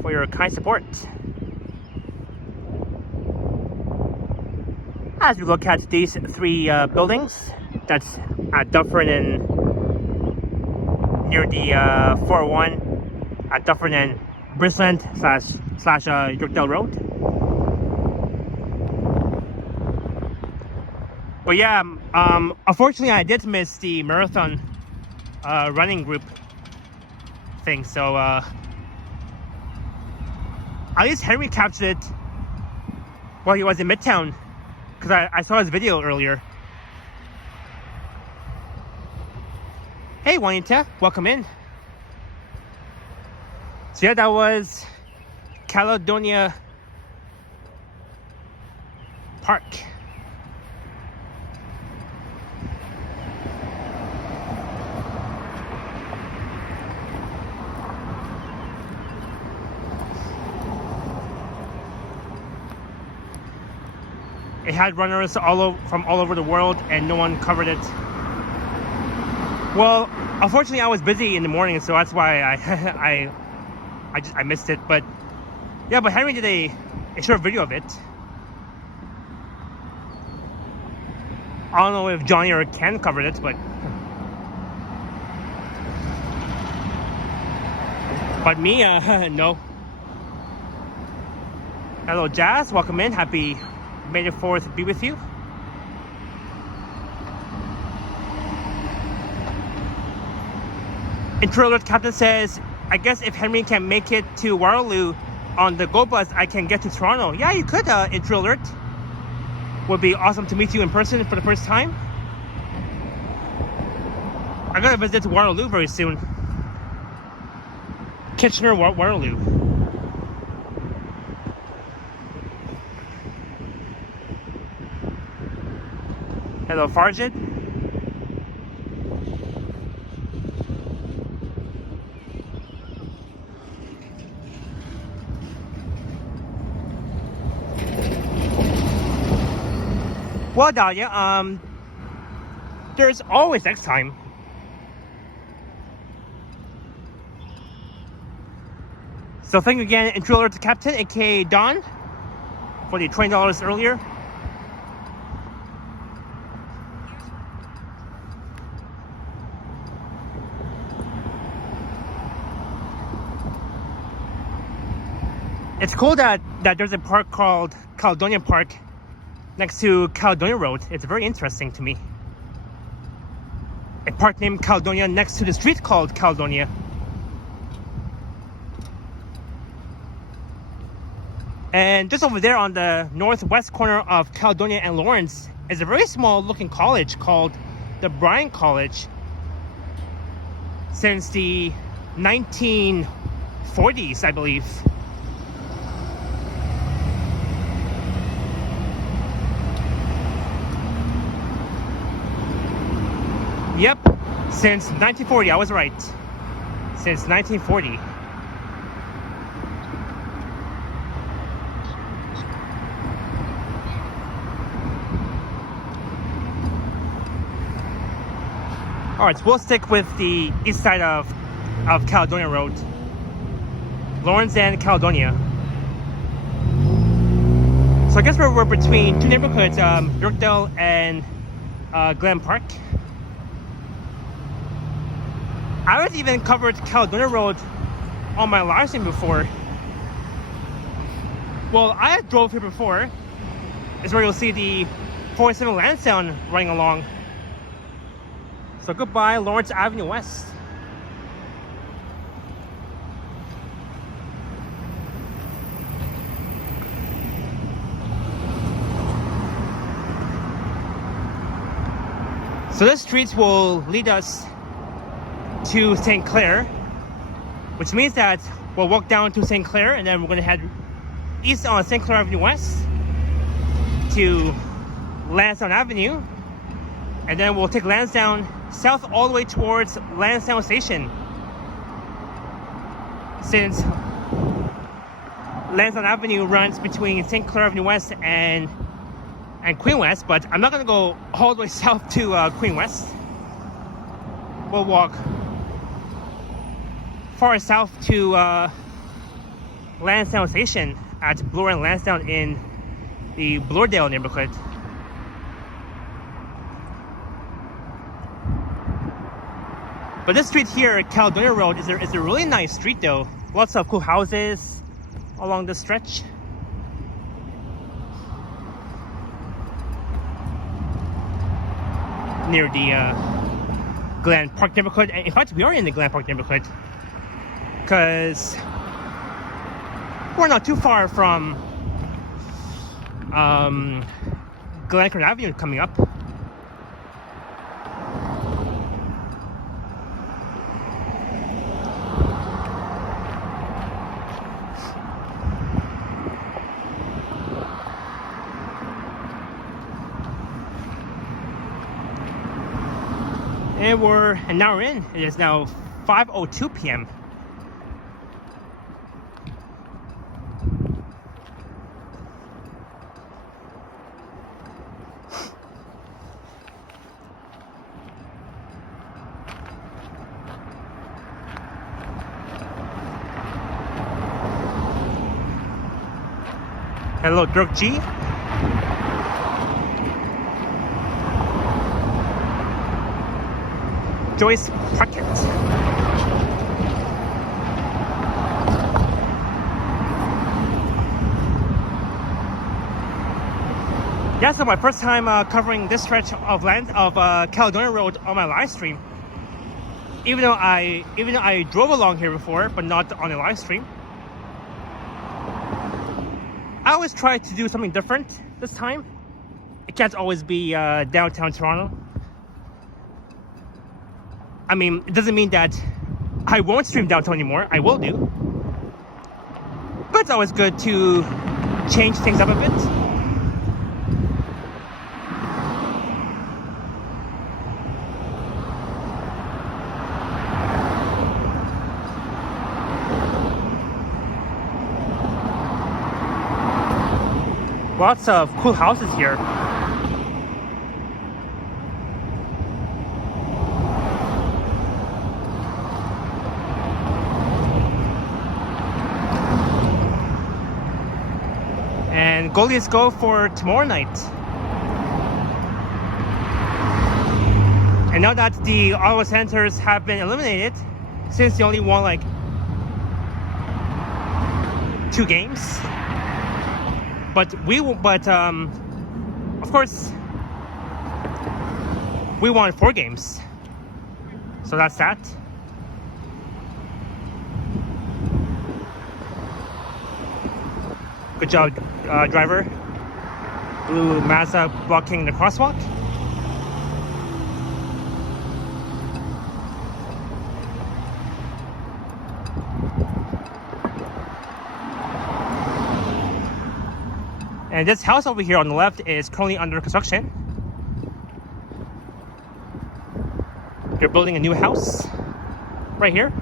for your kind support. As we look at these three buildings, that's at Dufferin and near the 401 at Dufferin and Brisland slash Yorkdale Road. But yeah, unfortunately I did miss the marathon running group thing, so at least Henry captured it while he was in Midtown, because I saw his video earlier. Hey Juanita, welcome in. So yeah, that was Caledonia Park. It had runners from all over the world, and no one covered it. Well, unfortunately, I was busy in the morning, so that's why I missed it. But yeah, but Henry did a short video of it. I don't know if Johnny or Ken covered it, but me, no. Hello, Jazz. Welcome in. Happy May the 4th be with you. Intro Alert Captain says, I guess if Henry can make it to Waterloo on the Go Bus, I can get to Toronto. Yeah, you could, Intro Alert. Would be awesome to meet you in person for the first time. I gotta visit Waterloo very soon. Kitchener, Waterloo. Hello, Farjid. Well, Dahlia, there's always next time. So thank you again, intro alert to Captain, aka Don, for the $20 earlier. It's cool that there's a park called Caledonia Park next to Caledonia Road. It's very interesting to me. A park named Caledonia next to the street called Caledonia. And just over there on the northwest corner of Caledonia and Lawrence is a very small looking college called the Bryan College. Since the 1940s, I believe. Yep, since 1940, I was right. Since 1940. Alright, so we'll stick with the east side of Caledonia Road. Lawrence and Caledonia. So I guess we're between two neighborhoods, Yorkdale and Glen Park. I haven't even covered Caledonia Road on my live stream before. Well, I drove here before. It's where you'll see the 47 Lansdowne running along. So goodbye, Lawrence Avenue West. So this street will lead us to St. Clair, which means that we'll walk down to St. Clair and then we're going to head east on St. Clair Avenue West to Lansdowne Avenue, and then we'll take Lansdowne south all the way towards Lansdowne Station, since Lansdowne Avenue runs between St. Clair Avenue West and Queen West, but I'm not going to go all the way south to Queen West. We'll walk far south to Lansdowne Station at Bloor and Lansdowne in the Bloordale neighborhood. But this street here, Caledonia Road, is a really nice street though. Lots of cool houses along the stretch. Near the Glen Park neighborhood. In fact, we are in the Glen Park neighborhood, because we're not too far from Glencourt Avenue coming up. And we're an hour in. It is now 5:02 p.m. Hello, Dirk G. Joyce Puckett. Yeah, so my first time covering this stretch of Caledonia Road on my live stream. Even though I drove along here before, but not on a live stream. I always try to do something different this time. It can't always be downtown Toronto. I mean, it doesn't mean that I won't stream downtown anymore. I will do. But it's always good to change things up a bit. Lots of cool houses here. And goalies go for tomorrow night. And now that the Ottawa Senators have been eliminated, since they only won like 2 games, but of course we won 4 games, so that's that. Good job, driver. Blue Mazda blocking the crosswalk. And this house over here on the left is currently under construction. They're building a new house right here.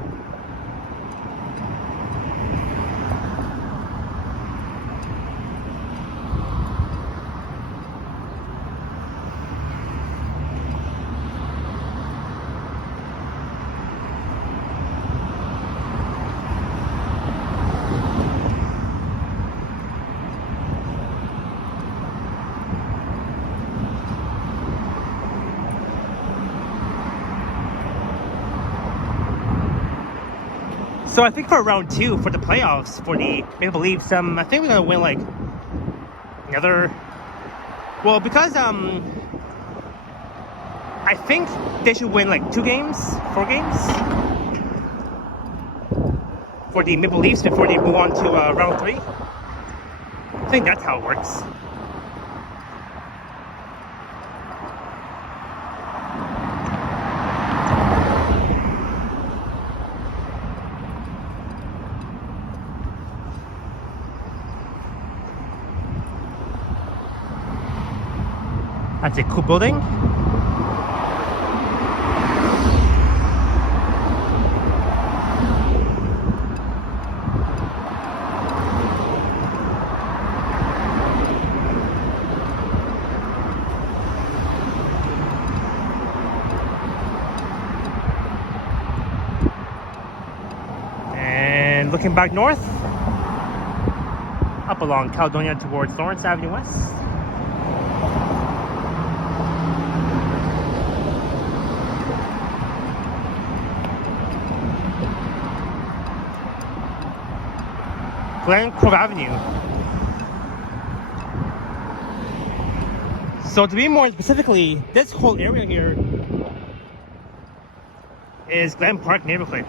So I think for round 2 for the playoffs for the Maple Leafs, I think we're gonna win like another. Well, because I think they should win like 4 games for the Maple Leafs before they move on to round 3. I think that's how it works. That's a cool building. And looking back north, up along Caledonia towards Lawrence Avenue West. Glencoe Avenue. So to be more specifically, this whole area here is Glen Park neighborhood.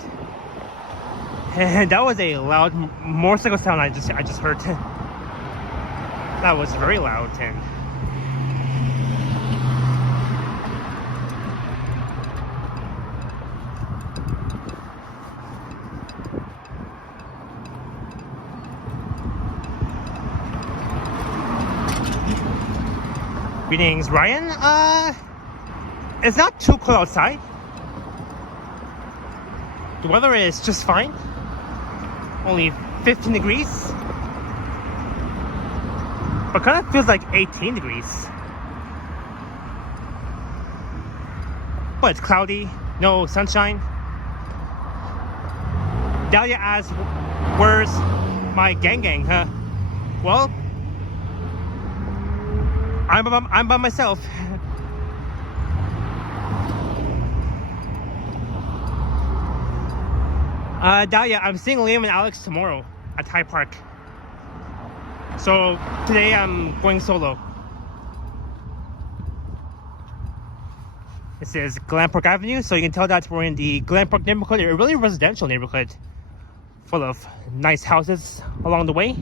And that was a loud motorcycle sound I just heard. That was very loud. And greetings, Ryan. It's not too cold outside. The weather is just fine. Only 15 degrees. But kind of feels like 18 degrees. But it's cloudy, no sunshine. Dahlia asks, where's my gang, huh? Well, I'm by myself. Dahlia, I'm seeing Liam and Alex tomorrow at Hyde Park. So today I'm going solo. This is Glen Park Avenue, so you can tell that we're in the Glen Park neighborhood, a really residential neighborhood full of nice houses along the way.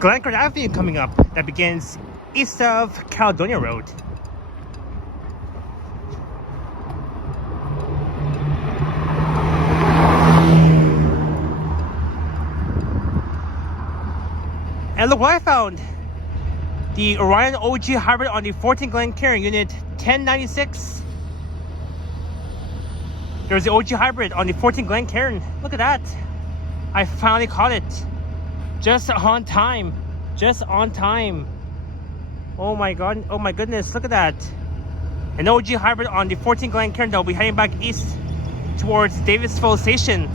Glencoe Avenue coming up that begins east of Caledonia Road. And look what I found. The Orion OG hybrid on the 14 Glencairn unit 1096. There's the OG hybrid on the 14 Glencairn. Look at that. I finally caught it. Just on time. Just on time. Oh my god. Oh my goodness. Look at that. An OG hybrid on the 14 Glencairn that will be heading back east towards Davisville Station.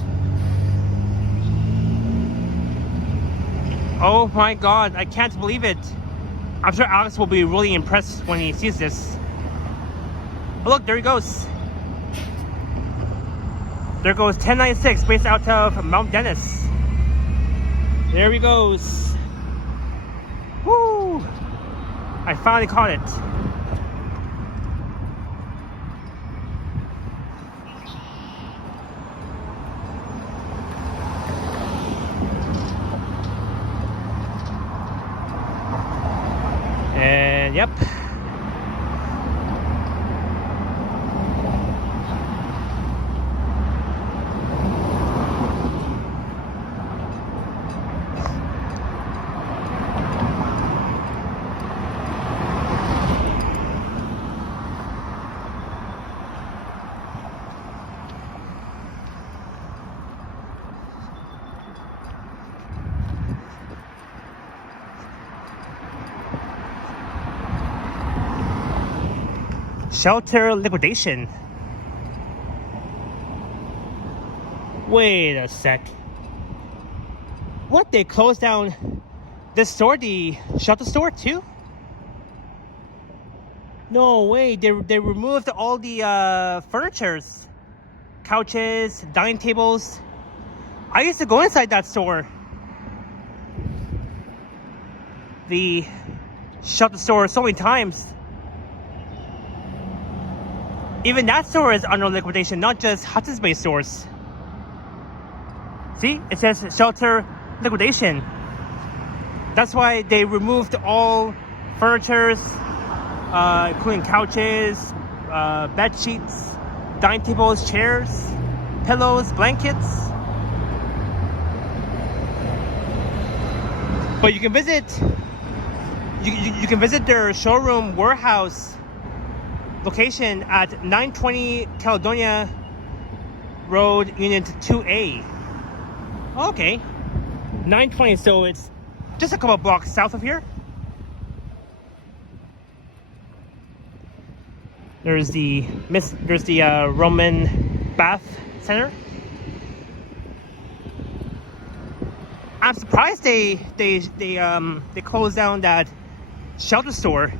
Oh my god. I can't believe it. I'm sure Alex will be really impressed when he sees this. Oh, look, there he goes. There goes 1096, based out of Mount Dennis. There he goes. Woo! I finally caught it. And yep. Shelter liquidation. Wait a sec. What? They closed down this store, the shelter store too? No way. They removed all the furnitures, couches, dining tables. I used to go inside that store. The shelter store so many times. Even that store is under liquidation, not just Hudson's Bay stores. See, it says shelter liquidation. That's why they removed all furnitures, including couches, bed sheets, dining tables, chairs, pillows, blankets. But you can visit. You can visit their showroom warehouse location at 920 Caledonia Road, Unit 2A. Okay, 920, so it's just a couple of blocks south of here. There's the Roman Bath Center. I'm surprised they closed down that shelter store.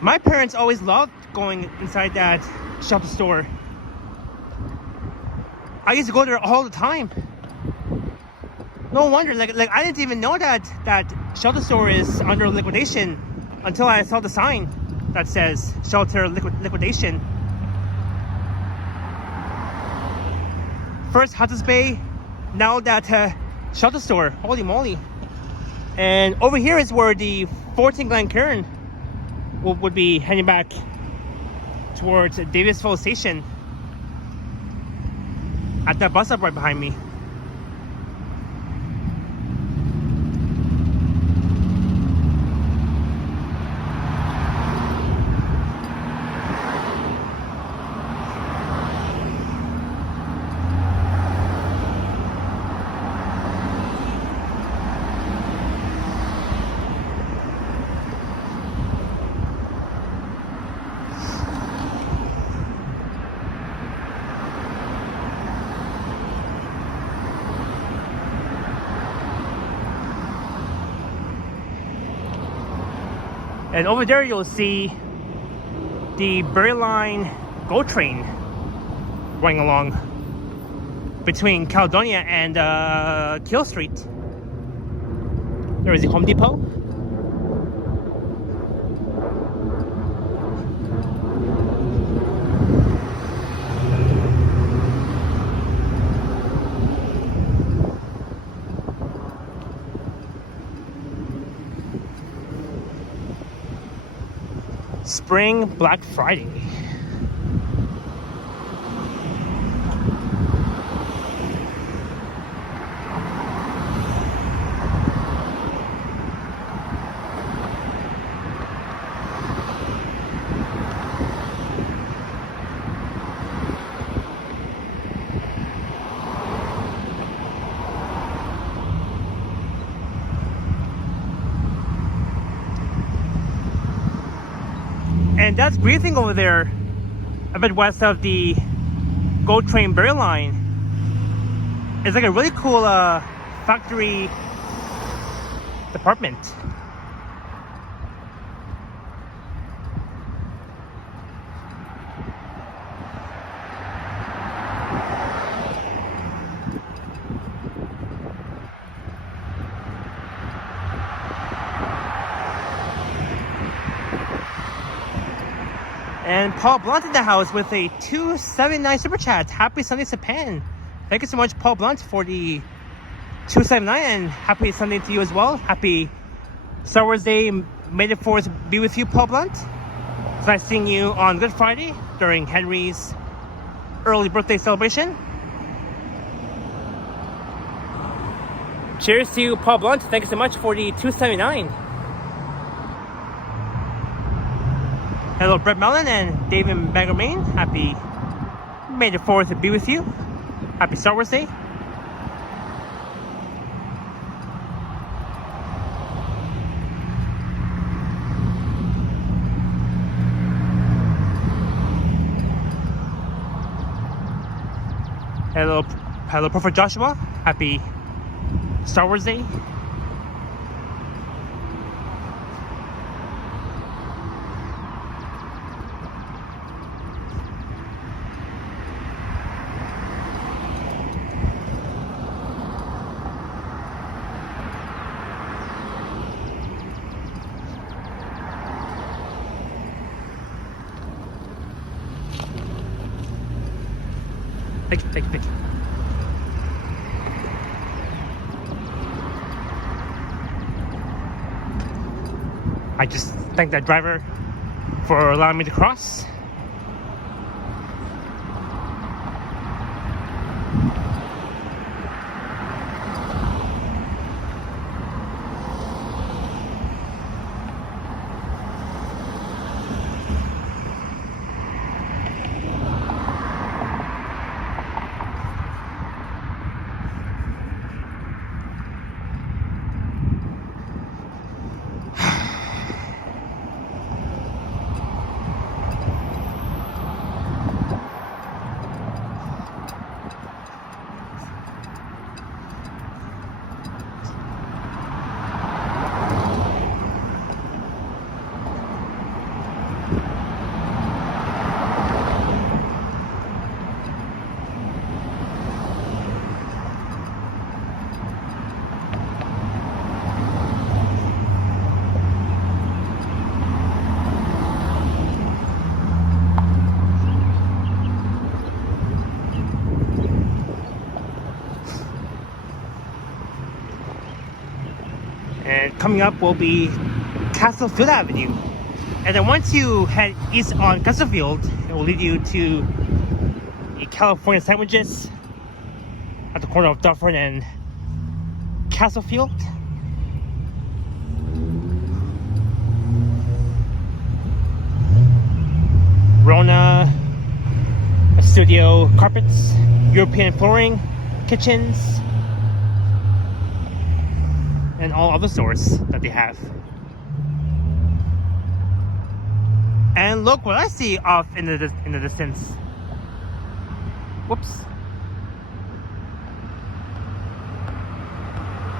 My parents always loved going inside that shelter store. I used to go there all the time. No wonder, like I didn't even know that shelter store is under liquidation until I saw the sign that says shelter liquidation. First Hudson's Bay, now that shelter store. Holy moly! And over here is where the 14 Glencairn would be heading back towards Davisville Station. At that bus stop right behind me. And over there you'll see the Berry Line GO train running along between Caledonia and Kill Street. There is the Home Depot. Spring Black Friday. And that's breathing over there, a bit west of the GO train burial line. It's like a really cool factory department. And Paul Blunt in the house with a 279 super chat. Happy Sunday, Japan. Thank you so much, Paul Blunt, for the 279, and happy Sunday to you as well. Happy Star Wars Day. May the Force be with you, Paul Blunt. It's nice seeing you on Good Friday during Henry's early birthday celebration. Cheers to you, Paul Blunt. Thank you so much for the 279. Hello, Brett Mellon and David Magermain. Happy May the 4th be with you. Happy Star Wars Day. Hello, Prophet Joshua. Happy Star Wars Day. Thank you. I just thank that driver for allowing me to cross. And coming up will be Castlefield Avenue. And then once you head east on Castlefield, it will lead you to the California Sandwiches at the corner of Dufferin and Castlefield. Rona Studio Carpets, European flooring, kitchens, and all other stores that they have. And look what I see off in the distance. Whoops.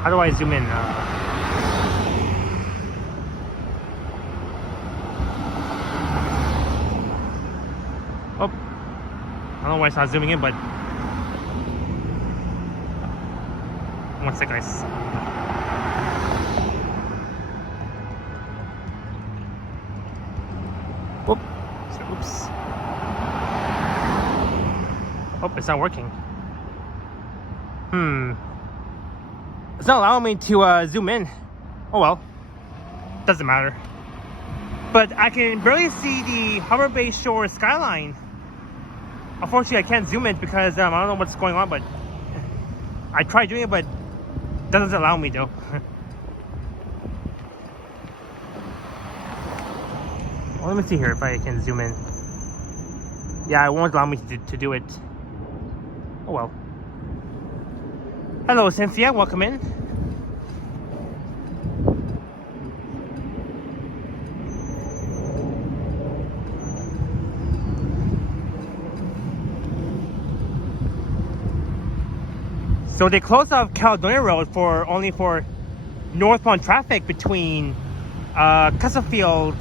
How do I zoom in? Oh, I don't know why it's not zooming in, but one sec, guys. Oops. Oh, it's not working. It's not allowing me to zoom in. Oh well. Doesn't matter. But I can barely see the Harbor Bay Shore skyline. Unfortunately, I can't zoom in because I don't know what's going on, but I tried doing it, but it doesn't allow me though. Well, let me see here if I can zoom in. Yeah, it won't allow me to do it. Oh well. Hello, Cynthia. Welcome in. So they closed off Caledonia Road only for northbound traffic between Castlefield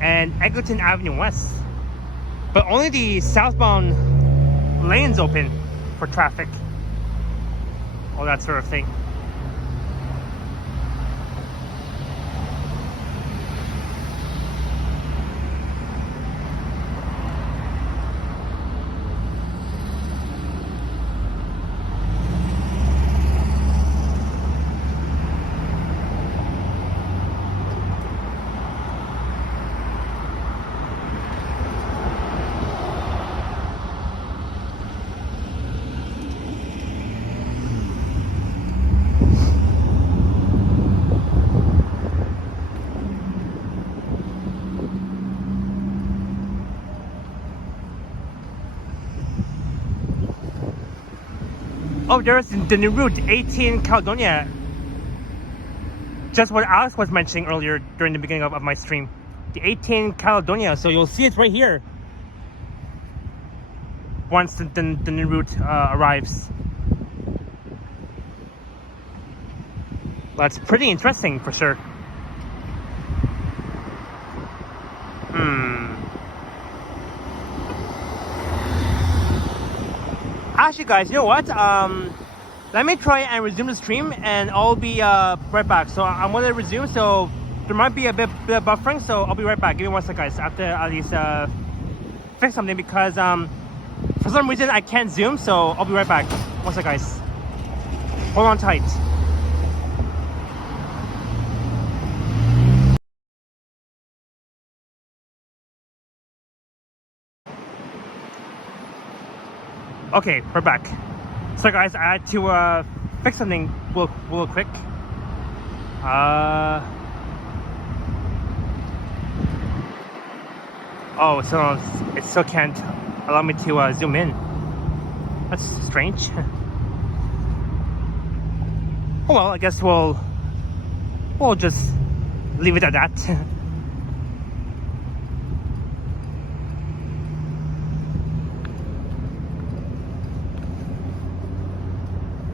and Eglinton Avenue West. But only the southbound lanes open for traffic. All that sort of thing. Oh, there's the new route, 18 Caledonia. Just what Alex was mentioning earlier during the beginning of my stream. The 18 Caledonia, so you'll see it right here once the new route arrives. That's pretty interesting for sure. Actually, guys, you know what? Let me try and resume the stream, and I'll be right back. So I'm gonna resume. So there might be a bit of buffering. So I'll be right back. Give me one second, guys. After at least fix something, because for some reason I can't zoom. So I'll be right back. One second, guys. Hold on tight. Okay, we're back. So guys, I had to fix something real quick. Oh, so it still can't allow me to zoom in. That's strange. Oh well, I guess we'll just leave it at that.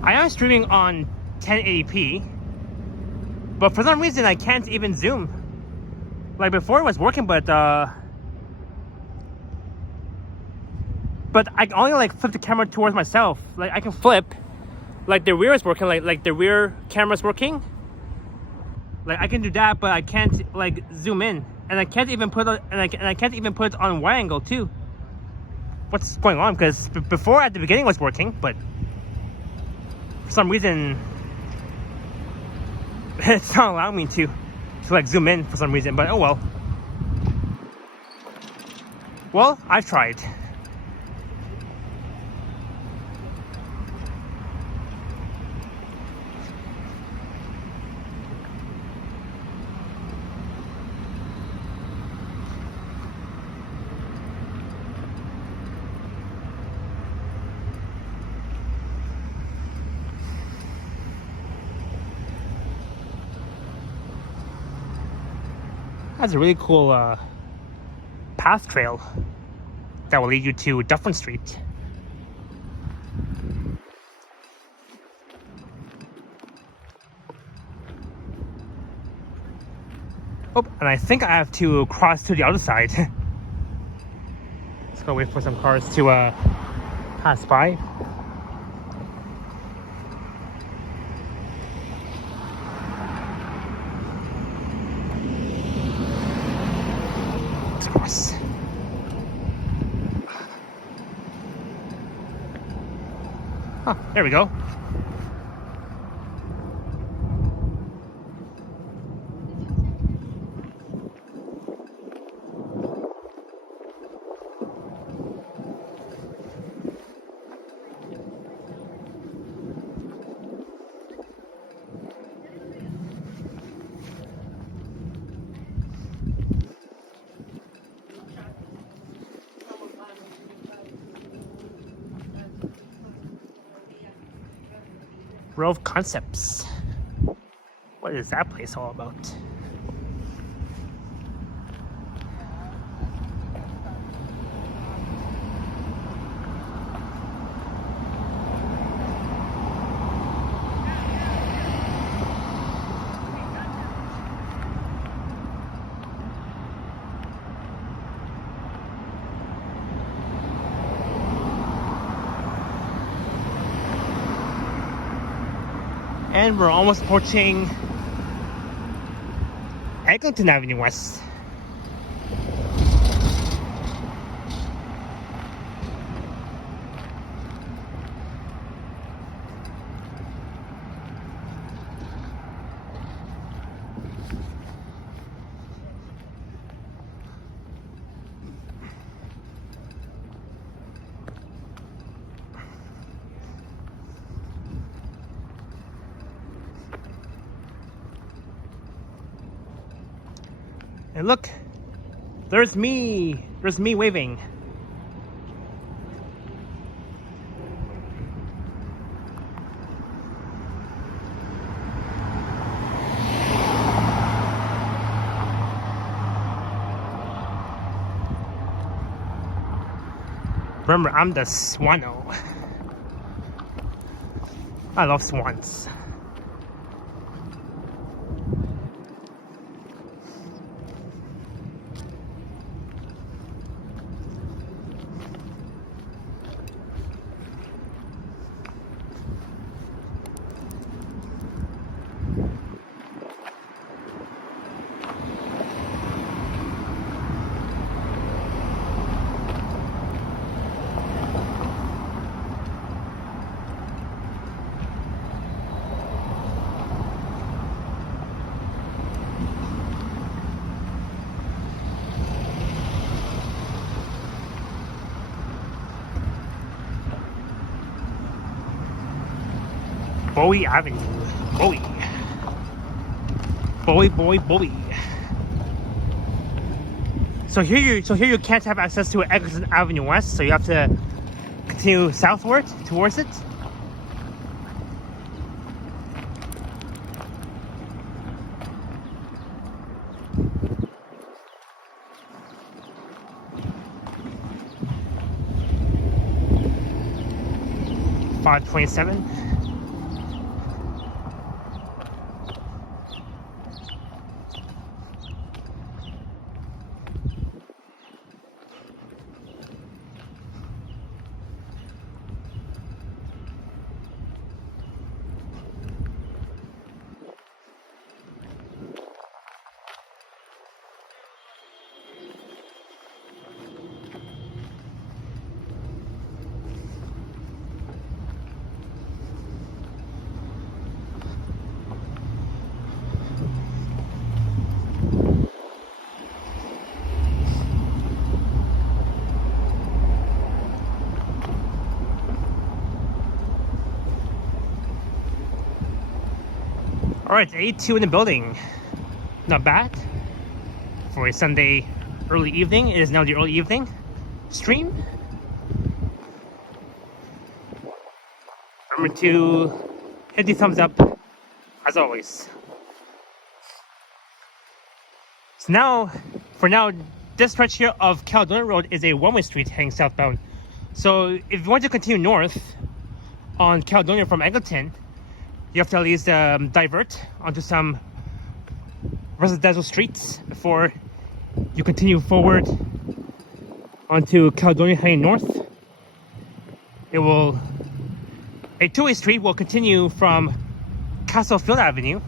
I am streaming on 1080p, but for some reason I can't even zoom. Like before it was working, but I can only like flip the camera towards myself. Like I can flip, like the rear is working, like the rear camera's working. Like I can do that, but I can't like zoom in, and I can't even put it, and I can't even put it on wide angle too. What's going on? Because before at the beginning it was working, but for some reason it's not allowing me to like zoom in for some reason. But oh well. Well, I've tried. That's a really cool path trail that will lead you to Dufferin Street. Oh, and I think I have to cross to the other side. Let's go wait for some cars to pass by. Cross. Oh, there we go. Grove Concepts. What is that place all about? And we're almost approaching Eglinton Avenue West. And look, there's me waving. Remember, I'm the Swano. I love swans. Bowie Avenue. Bowie. Bowie. So here you can't have access to Eglinton Avenue West, so you have to continue southward towards it. $5.27. Alright, 8-2 in the building. Not bad for a Sunday early evening. It is now the early evening stream. Remember to hit the thumbs up as always. So for now, this stretch here of Caledonia Road is a one-way street heading southbound. So if you want to continue north on Caledonia from Eglinton, you have to at least divert onto some residential streets before you continue forward onto Caledonia heading north. A two-way street will continue from Castlefield Avenue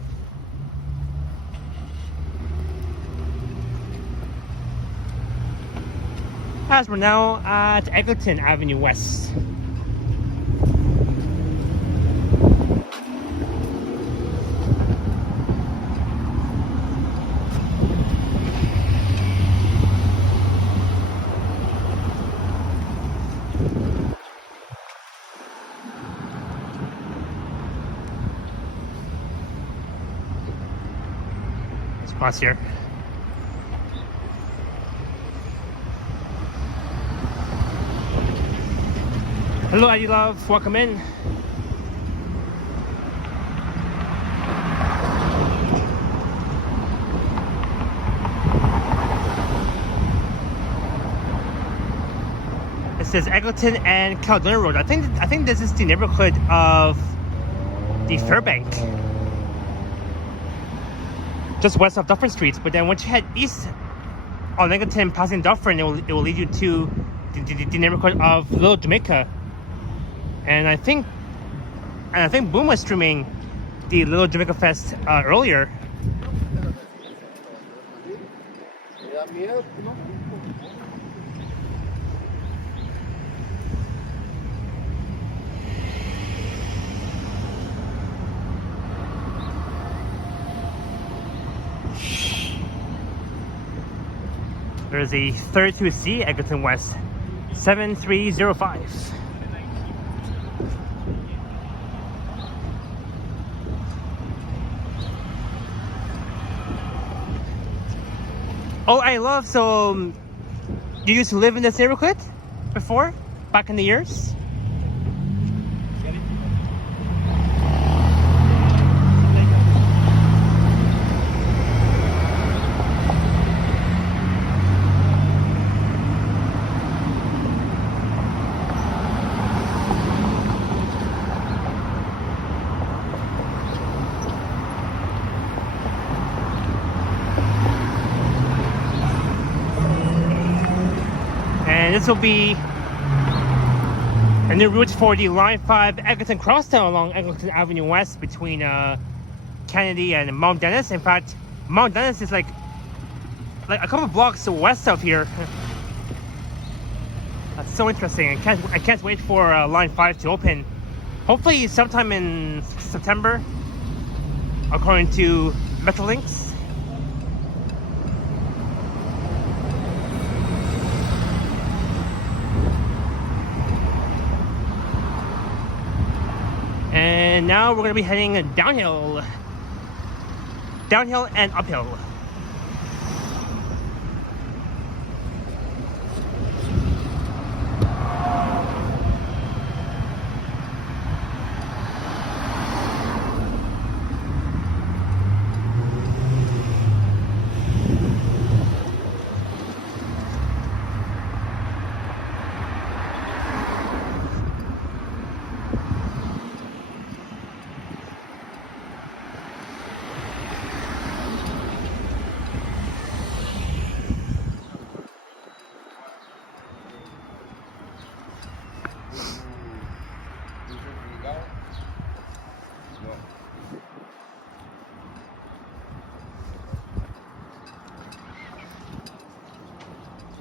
as we're now at Eglinton Avenue West. Cross here. Hello, Eddie Love. Welcome in. It says Eglinton and Caledonia Road. I think this is the neighborhood of the Fairbank, just west of Dufferin Street. But then once you head east on Eglinton, passing Dufferin, it will lead you to the neighborhood of Little Jamaica. And I think Boom was streaming the Little Jamaica Fest earlier. There's a 32C Eglinton West 7305. Oh, I love, so you used to live in this neighborhood before, back in the years? And this will be a new route for the Line 5 Eglinton crosstown along Eglinton Avenue West between Kennedy and Mount Dennis. In fact, Mount Dennis is like a couple of blocks west of here. That's so interesting. I can't wait for Line 5 to open. Hopefully sometime in September, according to Metrolinx. And now we're going to be heading downhill and uphill.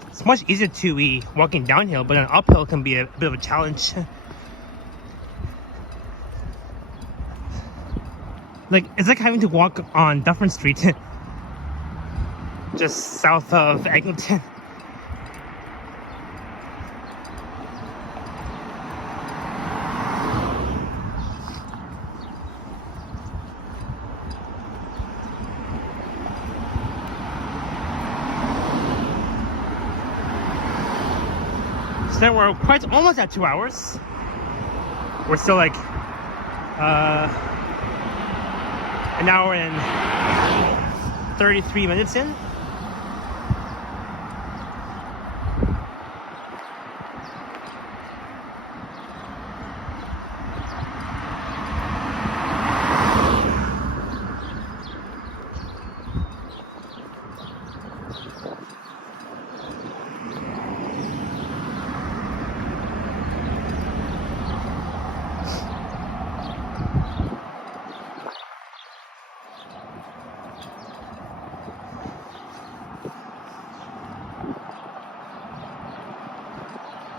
It's much easier to be walking downhill, but an uphill can be a bit of a challenge. It's like having to walk on Dufferin Street, just south of Eglinton. So then we're quite almost at 2 hours. We're still like an hour and 33 minutes in.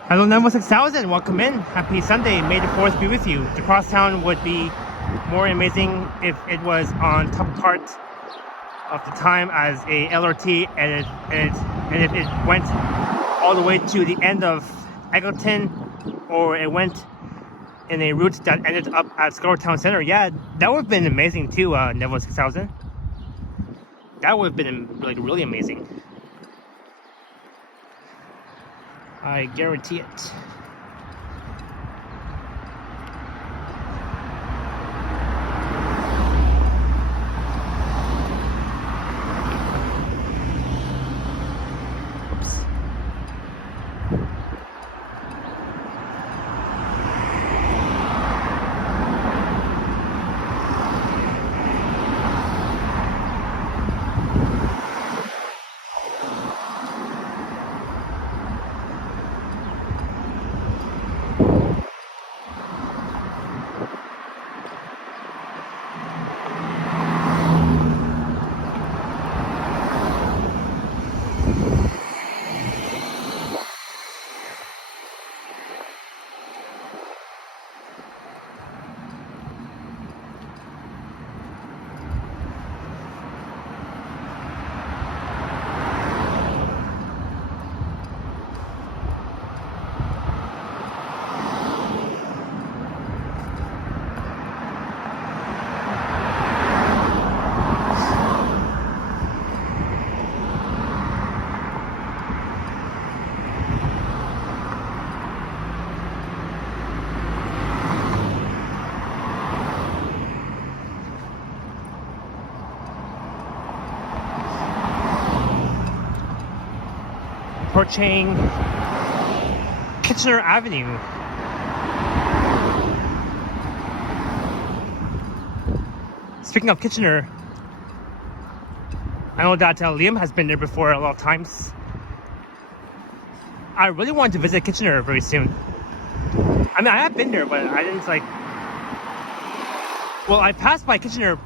Hello, number 6000. Welcome in. Happy Sunday. May the 4th be with you. The crosstown would be more amazing if it was on top part of the time as a LRT and if it went all the way to the end of Eglinton, or it went in a route that ended up at Scarborough Town Center. Yeah, that would have been amazing too, Neville 6000. That would have been like really amazing. I guarantee it. approaching Kitchener Avenue. Speaking of Kitchener, I know that Liam has been there before a lot of times. I really want to visit Kitchener very soon. I mean, I have been there, but I didn't like... Well, I passed by Kitchener,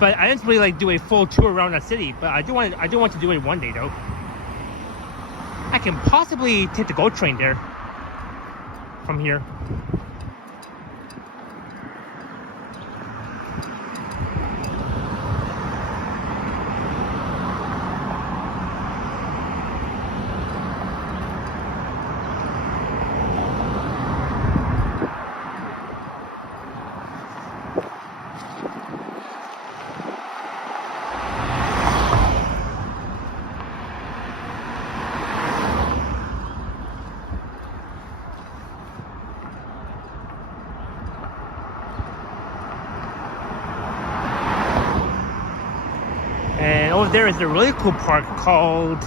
but I didn't really like do a full tour around that city. But I do want to do it one day though. I can possibly take the GO train there from here. And over there is a really cool park called...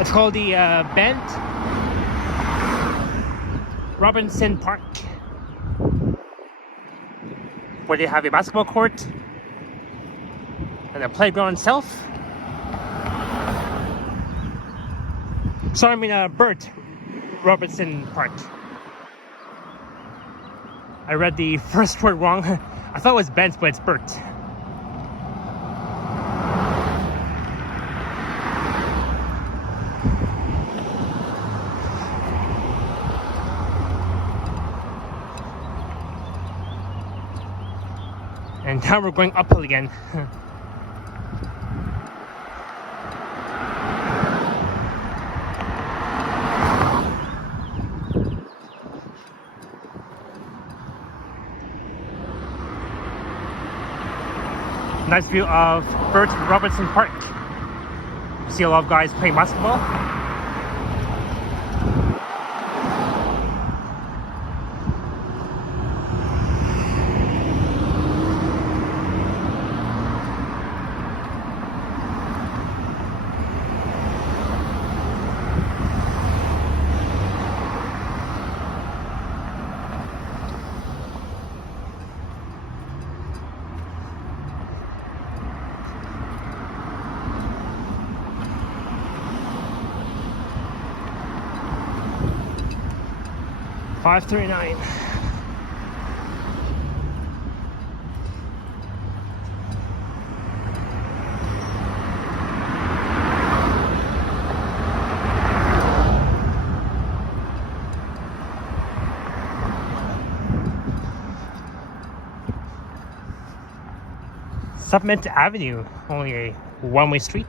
It's called the Bent Robinson Park, where they have a basketball court and a playground itself. Sorry, I mean Bert Robinson Park. I read the first word wrong. I thought it was Bent, but it's Bert. And now we're going uphill again. Nice view of Bert Robertson Park. See a lot of guys playing basketball. $5.39. Supplement Avenue, only a one-way street.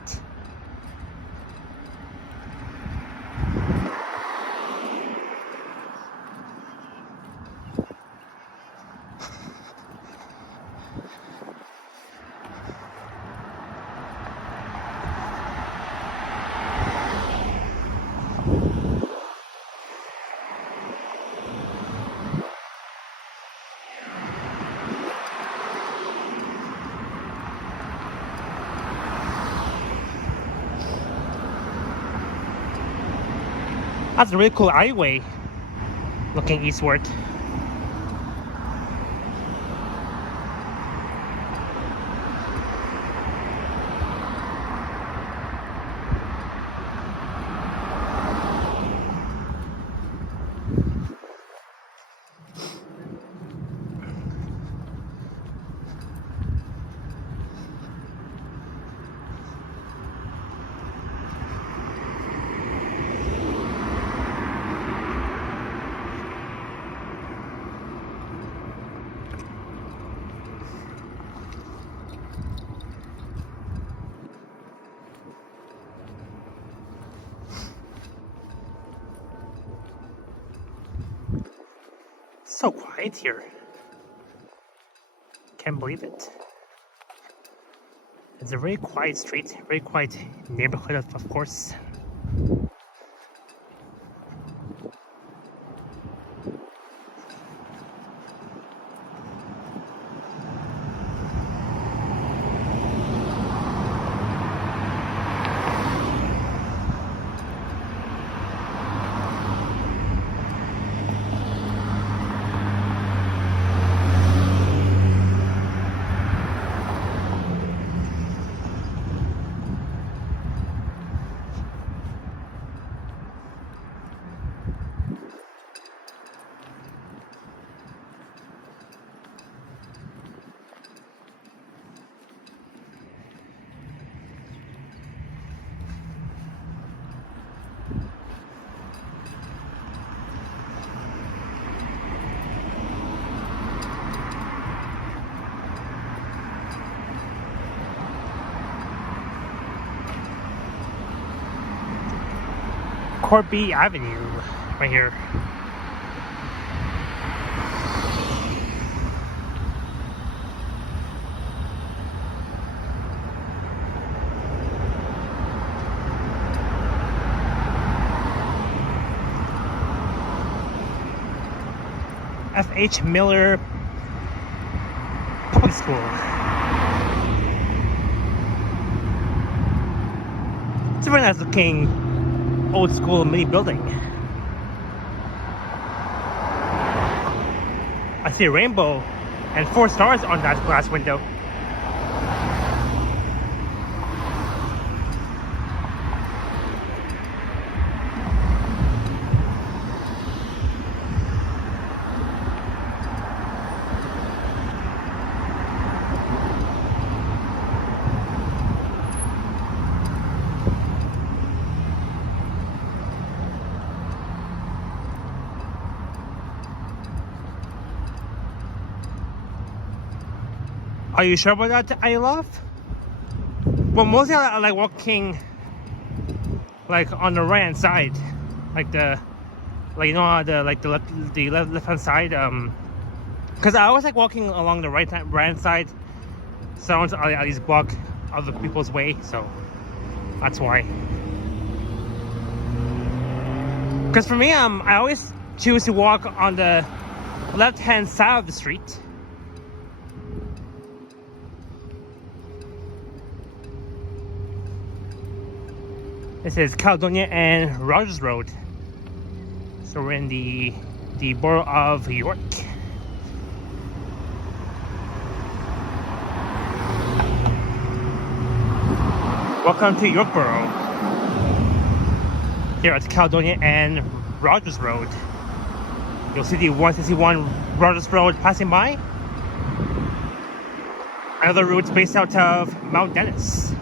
That's a really cool alleyway looking eastward. So quiet here. Can't believe it. It's a very quiet street, very quiet neighborhood, of course. Corby Avenue, right here. F.H. Miller Public School. It's a very nice looking old school mini building. I see a rainbow and 4 stars on that glass window. Are you sure about that, Ayolov? Well, mostly I like walking like on the right hand side, like the, like, you know, the left hand side. Because I always like walking along the right hand side, so I want to at least block other people's way. So that's why. Because for me, I always choose to walk on the left hand side of the street. This is Caledonia and Rogers Road. So we're in the borough of York. Welcome to Yorkborough. Here at Caledonia and Rogers Road. You'll see the 161 Rogers Road passing by. Another route based out of Mount Dennis.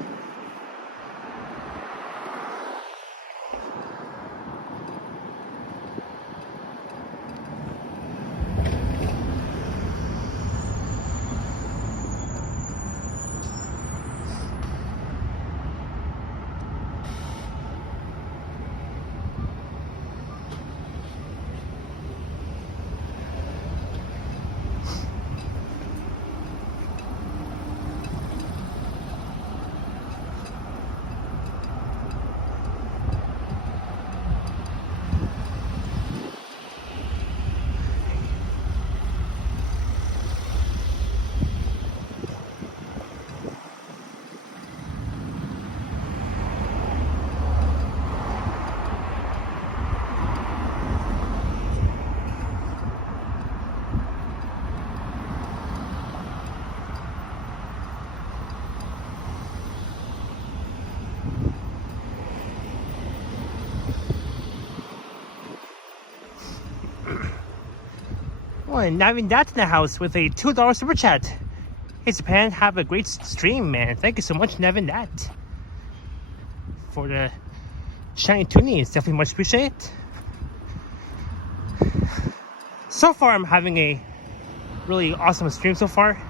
Oh, and having that in the house with a $2 super chat. Hey Japan, have a great stream, man. Thank you so much, Nevin, that for the shiny toonies. Definitely much appreciate. So far, I'm having a really awesome stream so far.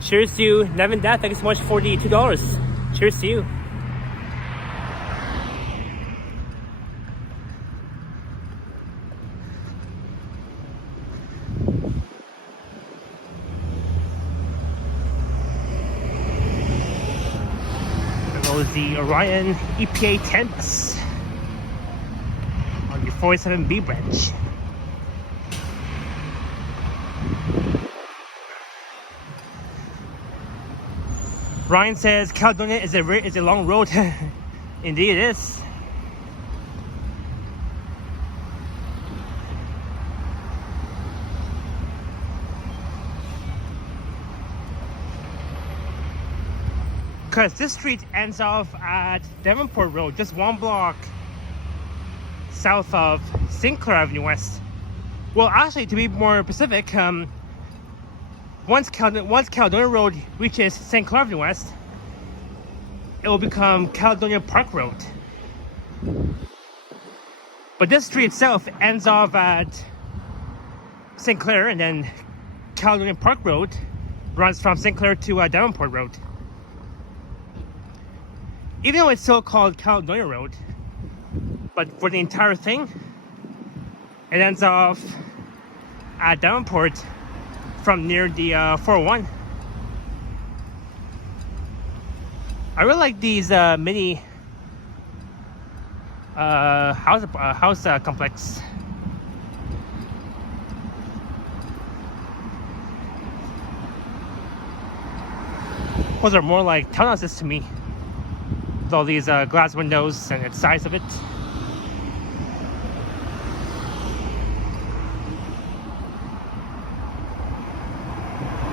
Cheers to you, Nevin, that. Thank you so much for the $2. Cheers to you. The Orion EPA 10 bus on the 47B branch. Ryan says Caledonia is a long road. Indeed it is. Because this street ends off at Devonport Road, just 1 block south of St. Clair Avenue West. Well, actually, to be more specific, once Caledonia Road reaches St. Clair Avenue West, it will become Caledonia Park Road. But this street itself ends off at St. Clair, and then Caledonia Park Road runs from St. Clair to Devonport Road. even though it's still called Caledonia Road, but for the entire thing, it ends off at Davenport from near the 401. I really like these mini house complex. Those are more like townhouses to me, with all these glass windows and the size of it.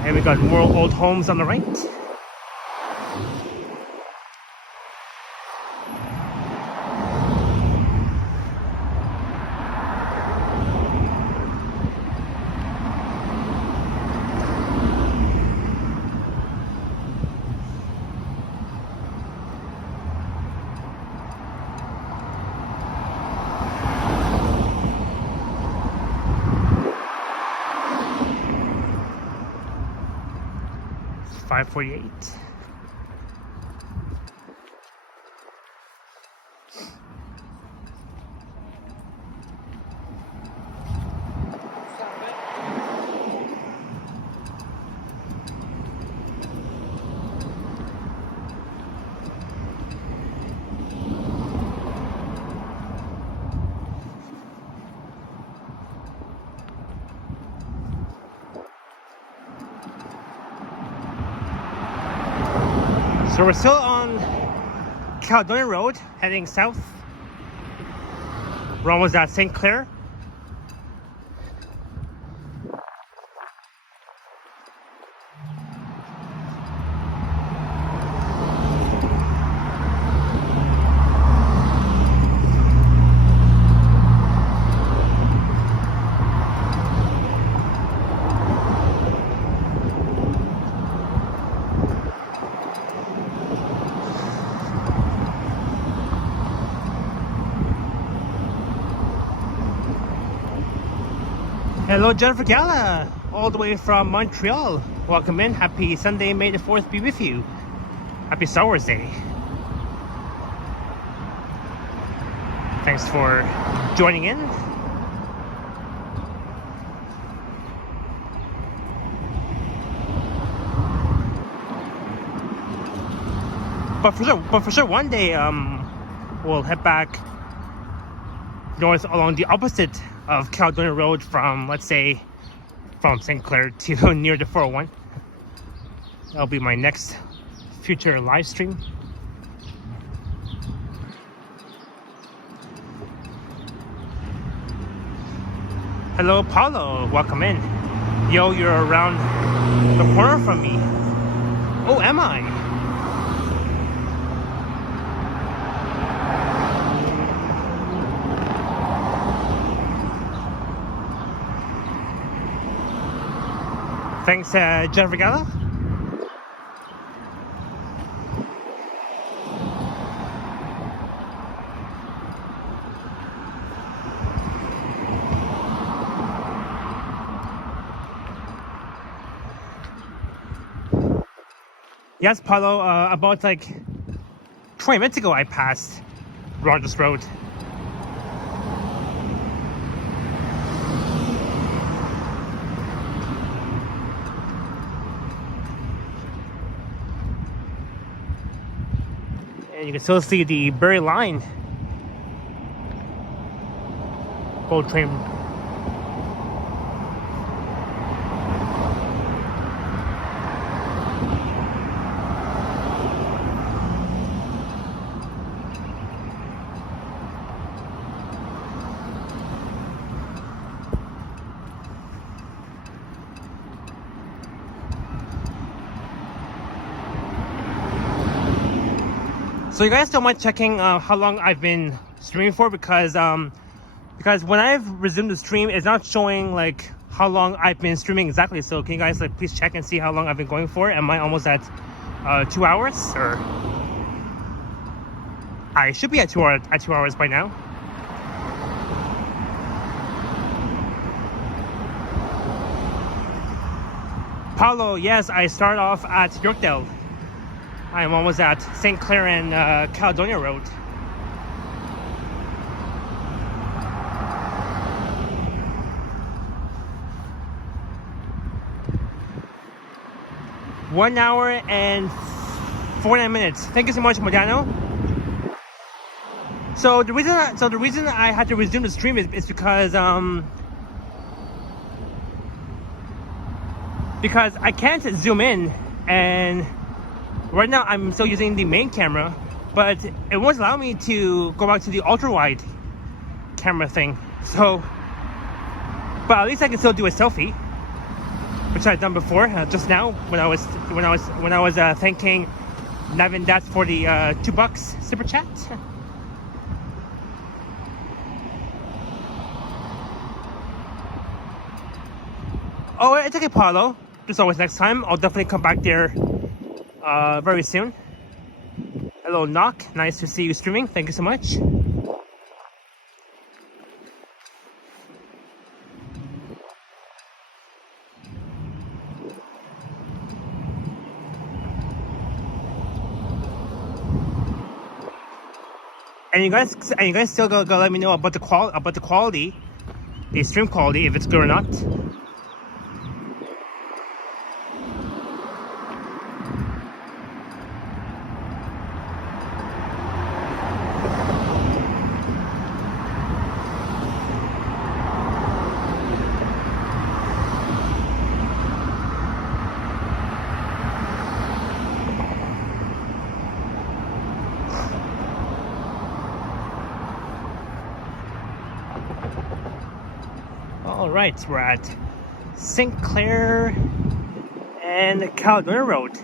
And we got more old homes on the right. It's 5:48. So we're still on Caledonia Road, heading south. We're almost at St. Clair. Hello, Jennifer Gala, all the way from Montreal. Welcome in. Happy Sunday. May the 4th be with you. Happy Star Wars Day. Thanks for joining in. But for sure, one day we'll head back north along the opposite of Caledonia Road from, let's say, from St. Clair to near the 401. That'll be my next future live stream. Hello, Paulo. Welcome in. Yo, you're around the corner from me. Oh, am I? Thanks, Jennifer Gala. Yes, Paulo, about like 20 minutes ago I passed Rogers Road. And you can still see the Bury line. Boat train. So you guys don't mind checking how long I've been streaming for, because when I've resumed the stream, it's not showing like how long I've been streaming exactly. So can you guys like please check and see how long I've been going for? Am I almost at 2 hours, or I should be at 2 hours by now. Paulo, yes, I start off at Yorkdale. I am almost at St. Clair and Caledonia Road. One hour and 49 minutes. Thank you so much, Modano. So the reason I had to resume the stream is because I can't zoom in, and right now I'm still using the main camera, but it won't allow me to go back to the ultra wide camera thing. So, but at least I can still do a selfie, which I've done before just now when I was thanking Navin Dats for the $2 super chat. Oh, it's okay, Paulo. There's always next time. I'll definitely come back there very soon. Hello, Knock. Nice to see you streaming. Thank you so much. And you guys still go let me know about the quality, the stream quality, if it's good or not. All right, we're at St. Clair and Caledonia Road.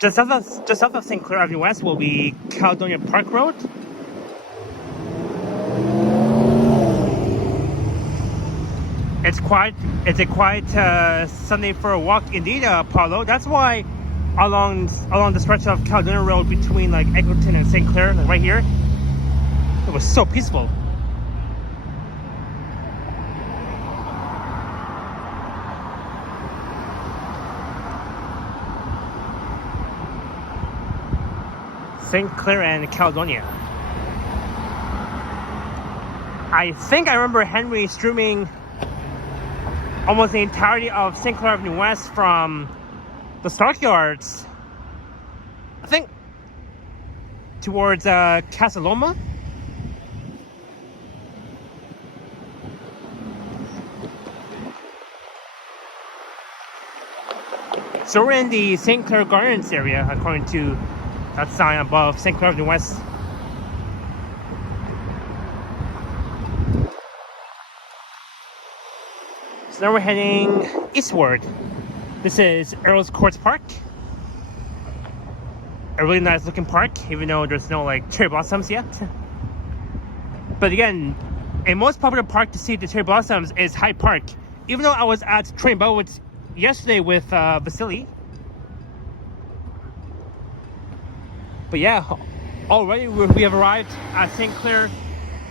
Just south of St. Clair Avenue West will be Caledonia Park Road. It's a quiet Sunday for a walk indeed, Paulo. That's why along the stretch of Caledonia Road between like Eglinton and St. Clair, like right here, it was so peaceful. St. Clair and Caledonia. I think I remember Henry streaming almost the entirety of St. Clair Avenue West from the Stockyards, I think, towards Casa Loma. So we're in the St. Clair Gardens area, according to that sign above St. Clair Avenue West. So now we're heading eastward. This is Earlscourt Park. A really nice looking park, even though there's no like cherry blossoms yet. But again, a most popular park to see the cherry blossoms is Hyde Park. Even though I was at Train Boat yesterday with Vasily. But yeah, already we have arrived at St. Clair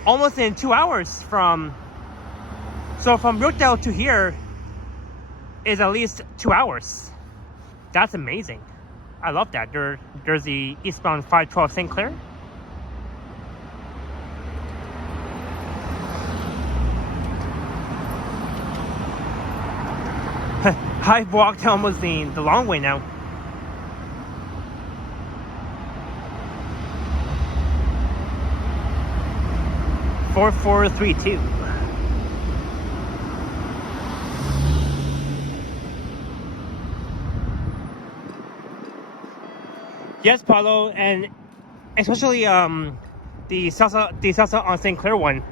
almost in 2 hours from... So from Yorkdale to here is at least 2 hours. That's amazing. I love that. There's the eastbound 512 St. Clair. I've walked almost the long way now. Four, 4, 3, 2. Yes, Paulo, and especially the salsa on St. Clair one.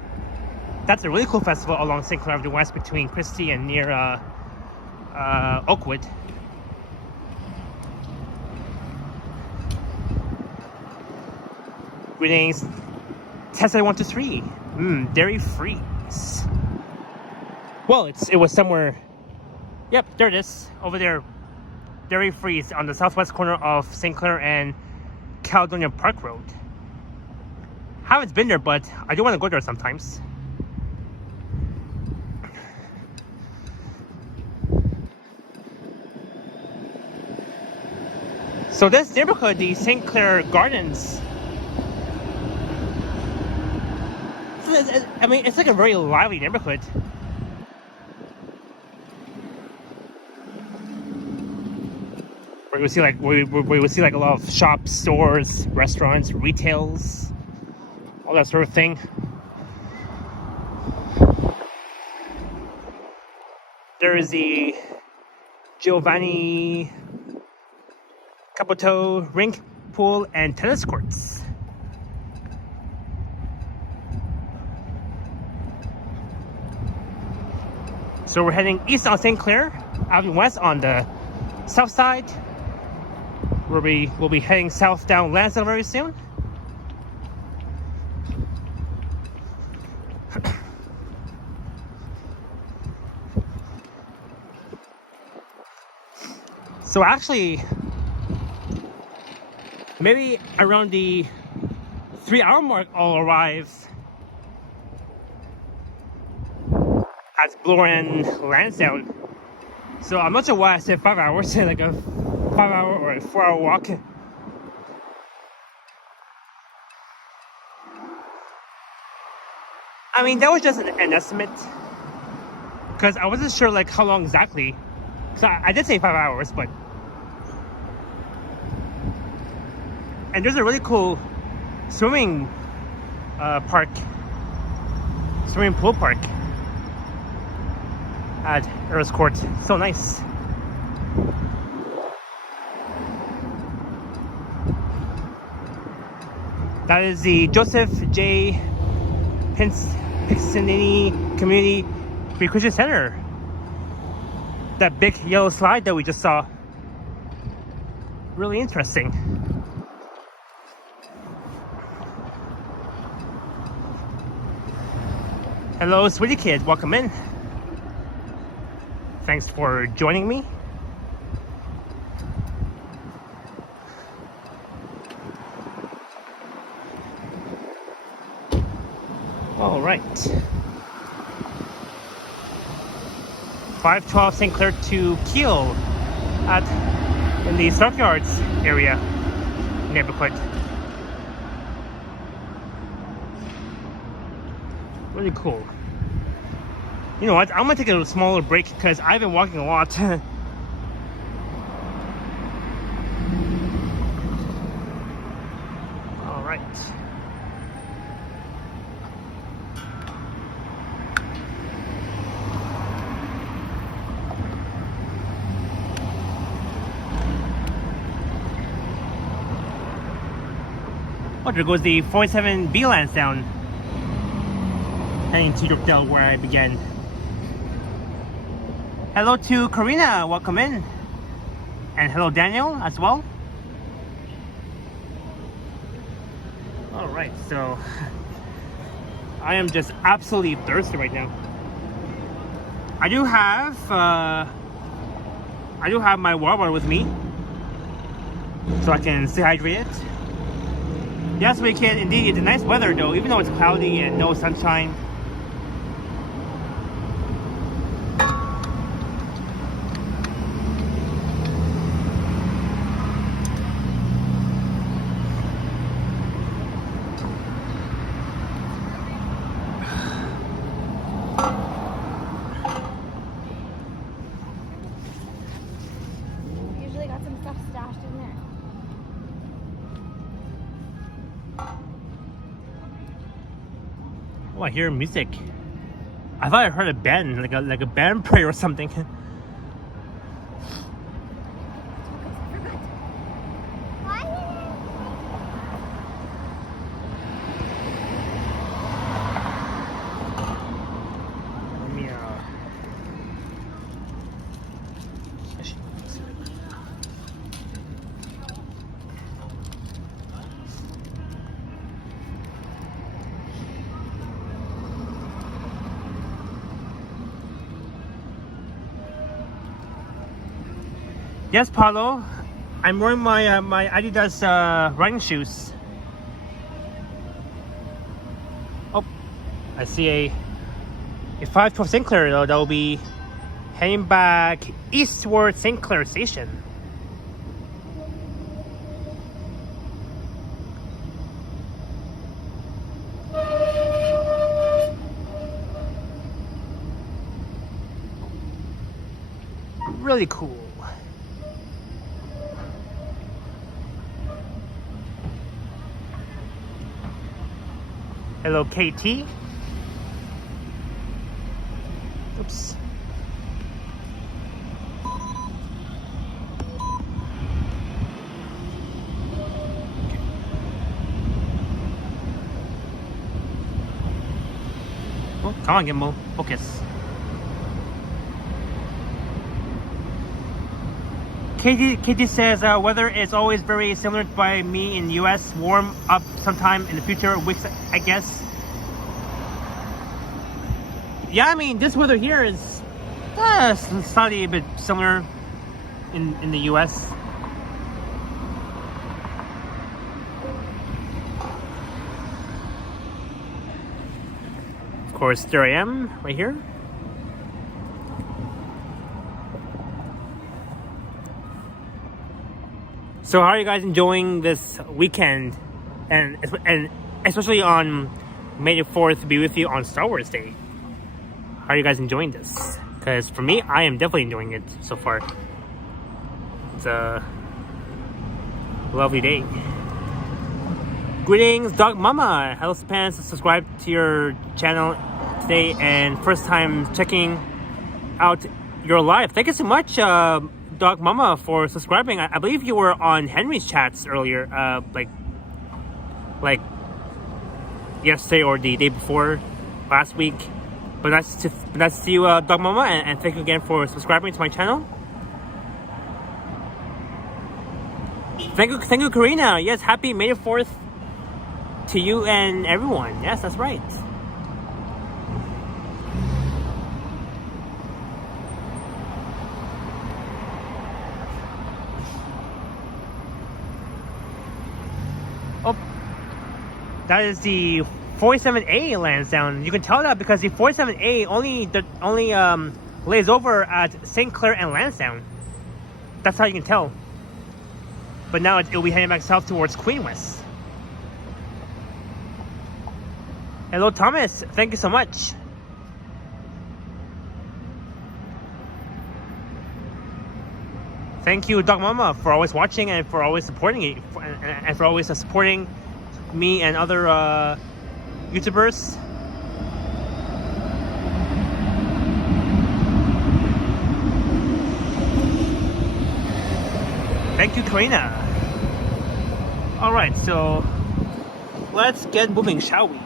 That's a really cool festival along St. Clair Avenue West between Christie and near Oakwood. Greetings, Tesla 123. Dairy freeze. Well, it was somewhere. Yep, there it is over there. Dairy freeze on the southwest corner of St. Clair and Caledonia Park Road. Haven't been there, but I do want to go there sometimes. So this neighborhood, the St. Clair Gardens, I mean, it's like a very lively neighborhood. Where you see like where you see like a lot of shops, stores, restaurants, retails, all that sort of thing. There is the Giovanni Caputo rink, pool, and tennis courts. So we're heading east on St. Clair, out and west on the south side, where we will be heading south down Lansdowne very soon. So actually, maybe around the 3-hour mark, I'll arrive at Bloor and Lansdowne. So I'm not sure why I said 5 hours, like a 5-hour or a 4-hour walk. I mean, that was just an estimate, because I wasn't sure like how long exactly. So I did say 5 hours, but. And there's a really cool swimming pool park at Earlscourt. So nice. That is the Joseph J. Pixinini Community Recreation Center. That big yellow slide that we just saw. Really interesting. Hello, sweetie kid. Welcome in. Thanks for joining me. All right. 512 St. Clair to Kiel in the Stockyards area neighborhood. Really cool. You know what? I'm gonna take a smaller break because I've been walking a lot. All right. Oh, there goes the 47B Lansdowne, heading to Yorkdale, where I began. Hello to Karina, welcome in. And hello Daniel as well. Alright, so I am just absolutely thirsty right now. I do have my water bottle with me, so I can stay hydrated. Yes, we can. Indeed, it's nice weather though, even though it's cloudy and no sunshine. Usually got some stuff stashed in there. Oh, I hear music. I thought I heard a band, like a band play or something. Yes, Paulo. I'm wearing my my Adidas running shoes. Oh, I see a 512 St. Clair though. That will be heading back eastward St. Clair Station. really cool. Hello, KT. Oops. Oh, come on, Gimbal. Focus. KT says weather is always very similar by me in US. Warm up sometime in the future, weeks, I guess. Yeah, I mean, this weather here is slightly a bit similar in the US. Of course, there I am, right here. So how are you guys enjoying this weekend, and especially on May the 4th to be with you on Star Wars Day? How are you guys enjoying this? Because for me, I am definitely enjoying it so far. It's a lovely day. Greetings, Dog Mama. Hello, fans. Subscribe to your channel today and first time checking out your live. Thank you so much, Dog Mama, for subscribing. I believe you were on Henry's chats earlier, like yesterday or the day before, last week. But nice to see you, Dog Mama, and thank you again for subscribing to my channel. Thank you, Karina. Yes, happy May the 4th to you and everyone. Yes, that's right. Oh, that is the 47A Lansdowne. You can tell that because the 47A only lays over at St. Clair and Lansdowne. That's how you can tell. But now it'll be heading back south towards Queen West. Hello, Thomas. Thank you so much. Thank you, Dog Mama, for always watching and for always supporting it, and for always supporting me and other YouTubers. Thank you, Karina. All right, so let's get moving, shall we?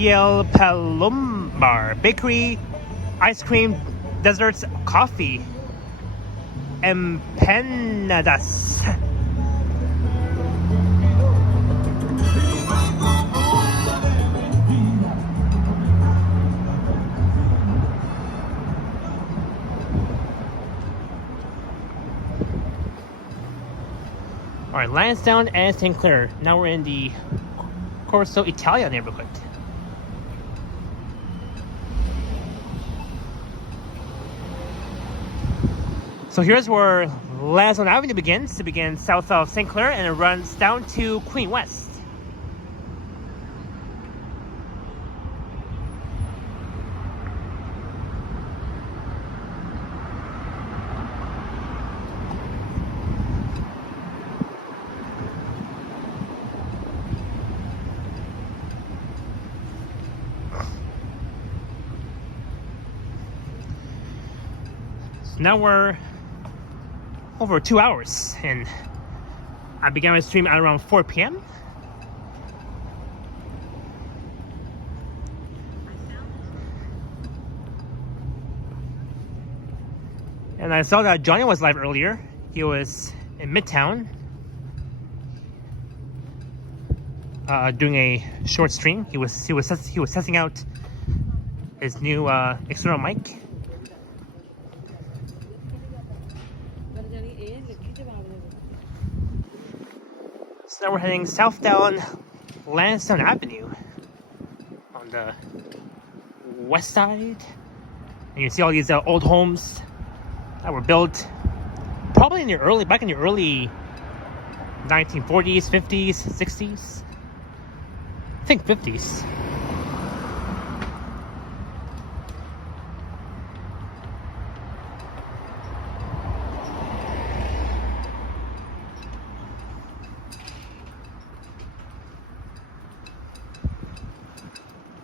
El Palomar Bakery, ice cream, desserts, coffee, empanadas. All right, Lansdowne and St. Clair. Now we're in the Corso Italia neighborhood. So here's where Lansdowne Avenue begins. It begins south of St. Clair and it runs down to Queen West. So now we're over 2 hours, and I began my stream at around 4 p.m. And I saw that Johnny was live earlier. He was in Midtown doing a short stream. He was testing out his new external mic. now we're heading south down Lansdowne Avenue on the west side. And you see all these old homes that were built probably back in the early 1940s, 50s, 60s. I think 50s.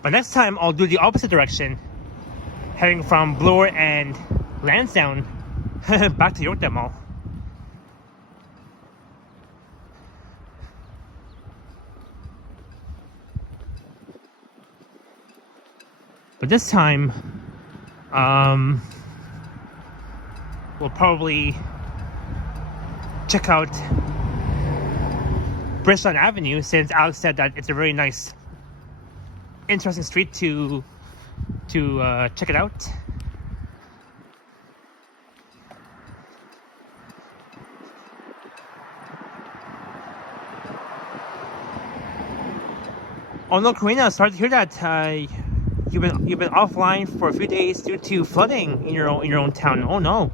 But next time I'll do the opposite direction, heading from Bloor and Lansdowne back to Yorkdale Mall. But this time, we'll probably check out Bridgestone Avenue, since Alex said that it's a very nice, interesting street to check it out. Oh no, Karina, sorry to hear that. You've been offline for a few days due to flooding in your own town. Oh no.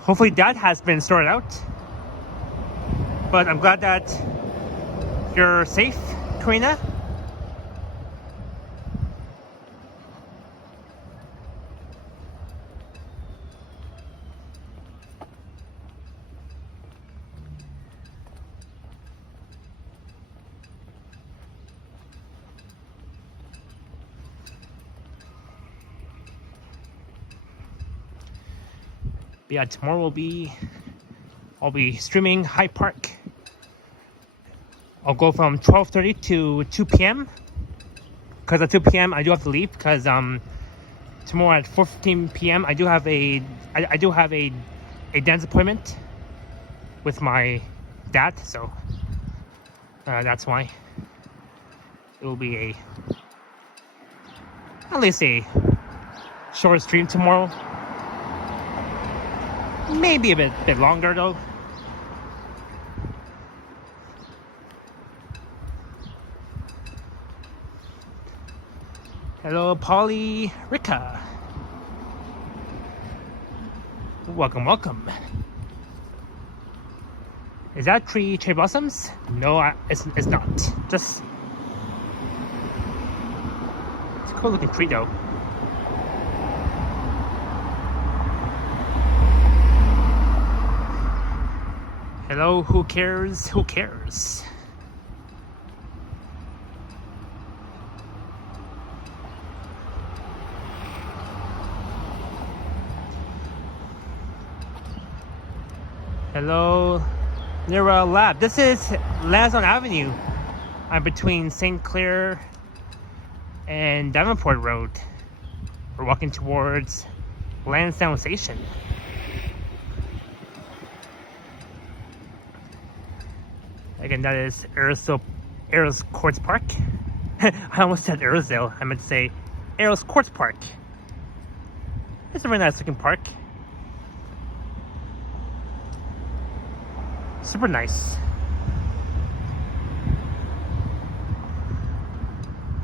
Hopefully that has been sorted out. But I'm glad that you're safe, Karina. But yeah, tomorrow I'll be streaming Hyde Park. I'll go from 12:30 to 2 p.m. because at 2 p.m. I do have to leave, because tomorrow at 4:15 p.m. I do have a dance appointment with my dad, so that's why it will be at least a short stream tomorrow. Maybe a bit longer though. Hello, Polly, Rika. Welcome. Is that tree cherry blossoms? No, it's not. Just it's a cool looking tree though. Hello, who cares? Who cares? Hello, Nira Lab. This is Lansdowne Avenue. I'm between St. Clair and Davenport Road. We're walking towards Lansdowne Station. Again, that is Earlscourt Park. I almost said Earlsdale. I meant to say Earlscourt Park. It's a very nice looking park. Super nice.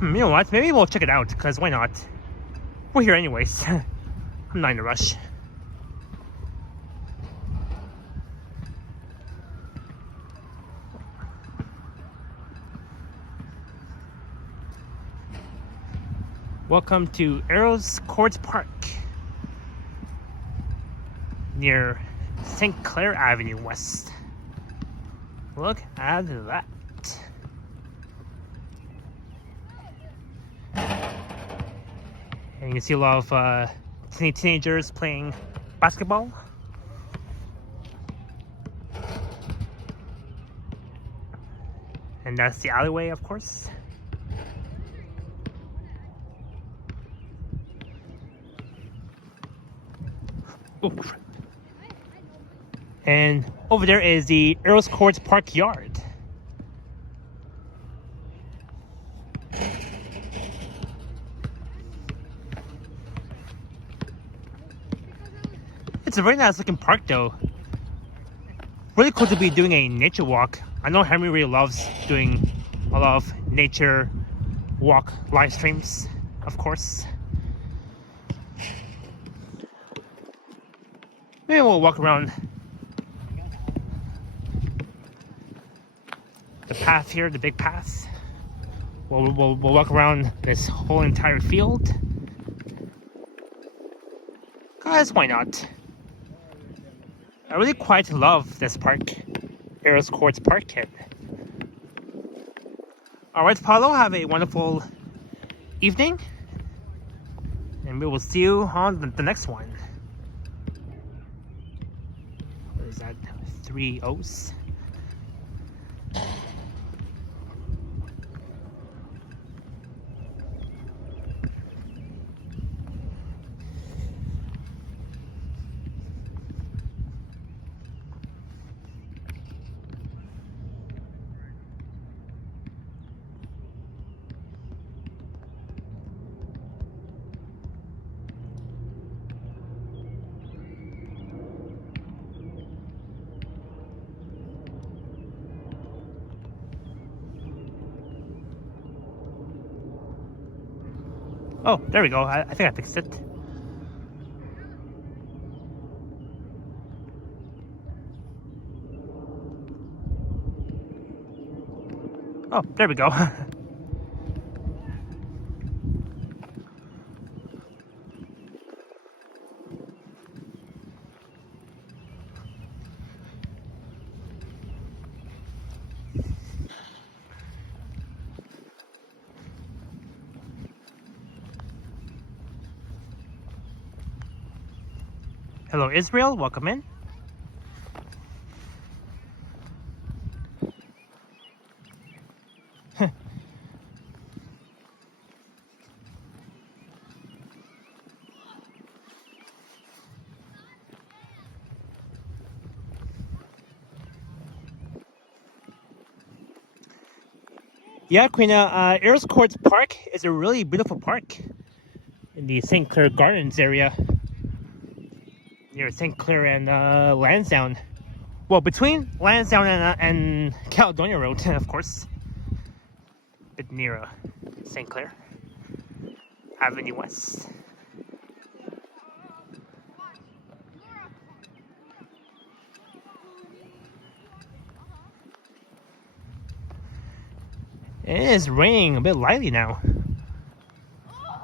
You know what? Maybe we'll check it out, because why not? We're here anyways. I'm not in a rush. Welcome to Earlscourt Park, near St. Clair Avenue West. Look at that. And you can see a lot of teenagers playing basketball. And that's the alleyway, of course. Oh, crap. And over there is the Earlscourt Park Yard. It's a very nice looking park though. really cool to be doing a nature walk. I know Henry really loves doing a lot of nature walk live streams, of course. Maybe we'll walk around the path here, the big path. We'll walk around this whole entire field. Guys, why not? I really quite love this park, Earlscourt Park. Alright, Paulo, have a wonderful evening, and we will see you on the next one. What is that? 3 O's? Oh, there we go. I think I fixed it. Oh, there we go. Hello, Israel. Welcome in. Yeah, Queena, Earlscourt Park is a really beautiful park in the St. Clair Gardens area near St. Clair and Lansdowne. Well, between Lansdowne and Caledonia Road, of course. A bit near St. Clair Avenue West. It is raining a bit lightly now.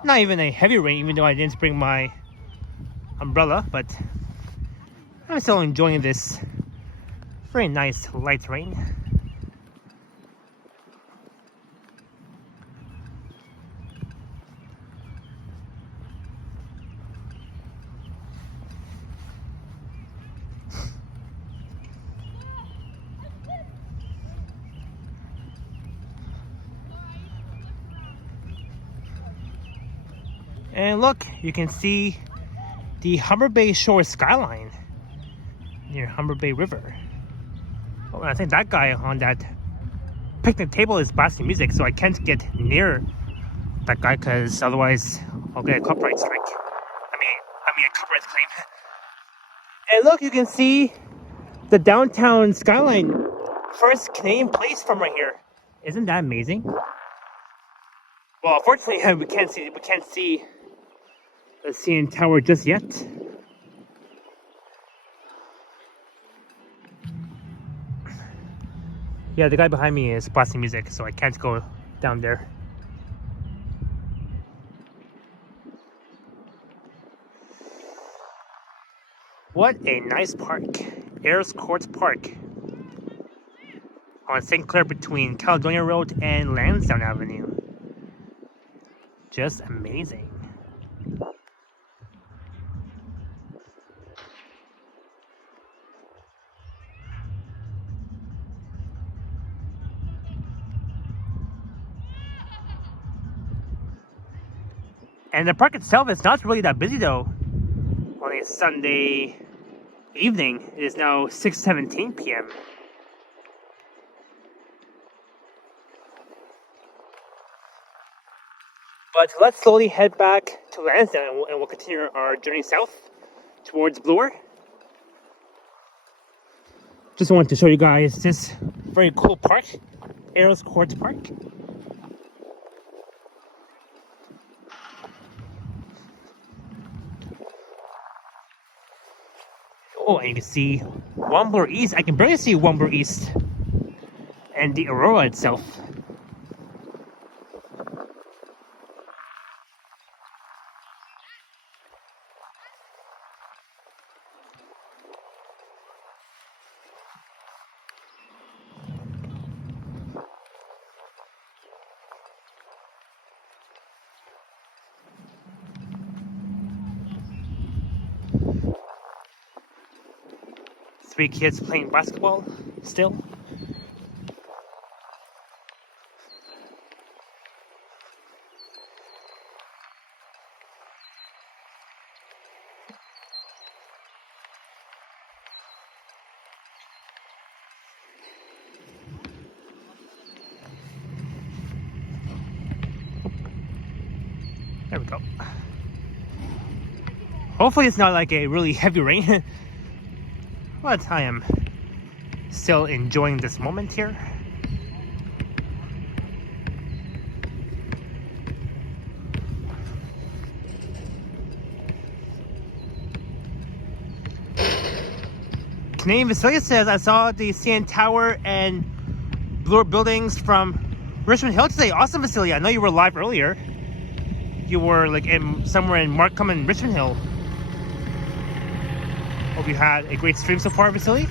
Not even a heavy rain, even though I didn't bring my umbrella, but I'm still enjoying this very nice light rain. And look, you can see the Humber Bay Shore skyline near Humber Bay River. Oh, and I think that guy on that picnic table is blasting music, so I can't get near that guy because otherwise I'll get a copyright strike. I mean a copyright claim. And look, you can see the downtown skyline, first Canadian place from right here. Isn't that amazing? Well, unfortunately, we can't see the CN Tower just yet. Yeah, the guy behind me is blasting music, so I can't go down there. What a nice park. Earlscourt Park on St. Clair between Caledonia Road and Lansdowne Avenue. Just amazing. And the park itself is not really that busy though. On a Sunday evening, it is now 6:17 p.m. But let's slowly head back to Lansdowne and we'll continue our journey south towards Bloor. Just wanted to show you guys this very cool park, Earlscourt Park. Oh, and you can see Bloor East. I can barely see Bloor East and the Aurora itself. Three kids playing basketball still. There we go. Hopefully it's not like a really heavy rain. But I am still enjoying this moment here. Canadian Vasily says, I saw the CN Tower and Bloor buildings from Richmond Hill today. Awesome, Vasily. I know you were live earlier. You were like somewhere in Markham and Richmond Hill. Hope you had a great stream so far, Vasily.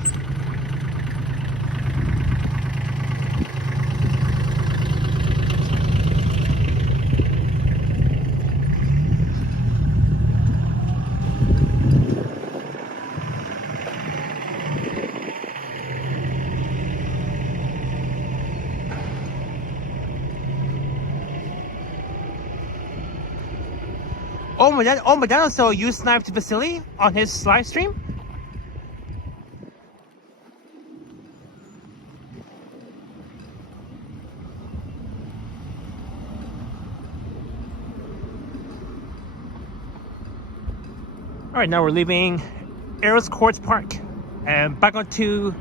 Madano, so you sniped Vasily on his live stream? Alright, now we're leaving Earlscourt Park and back onto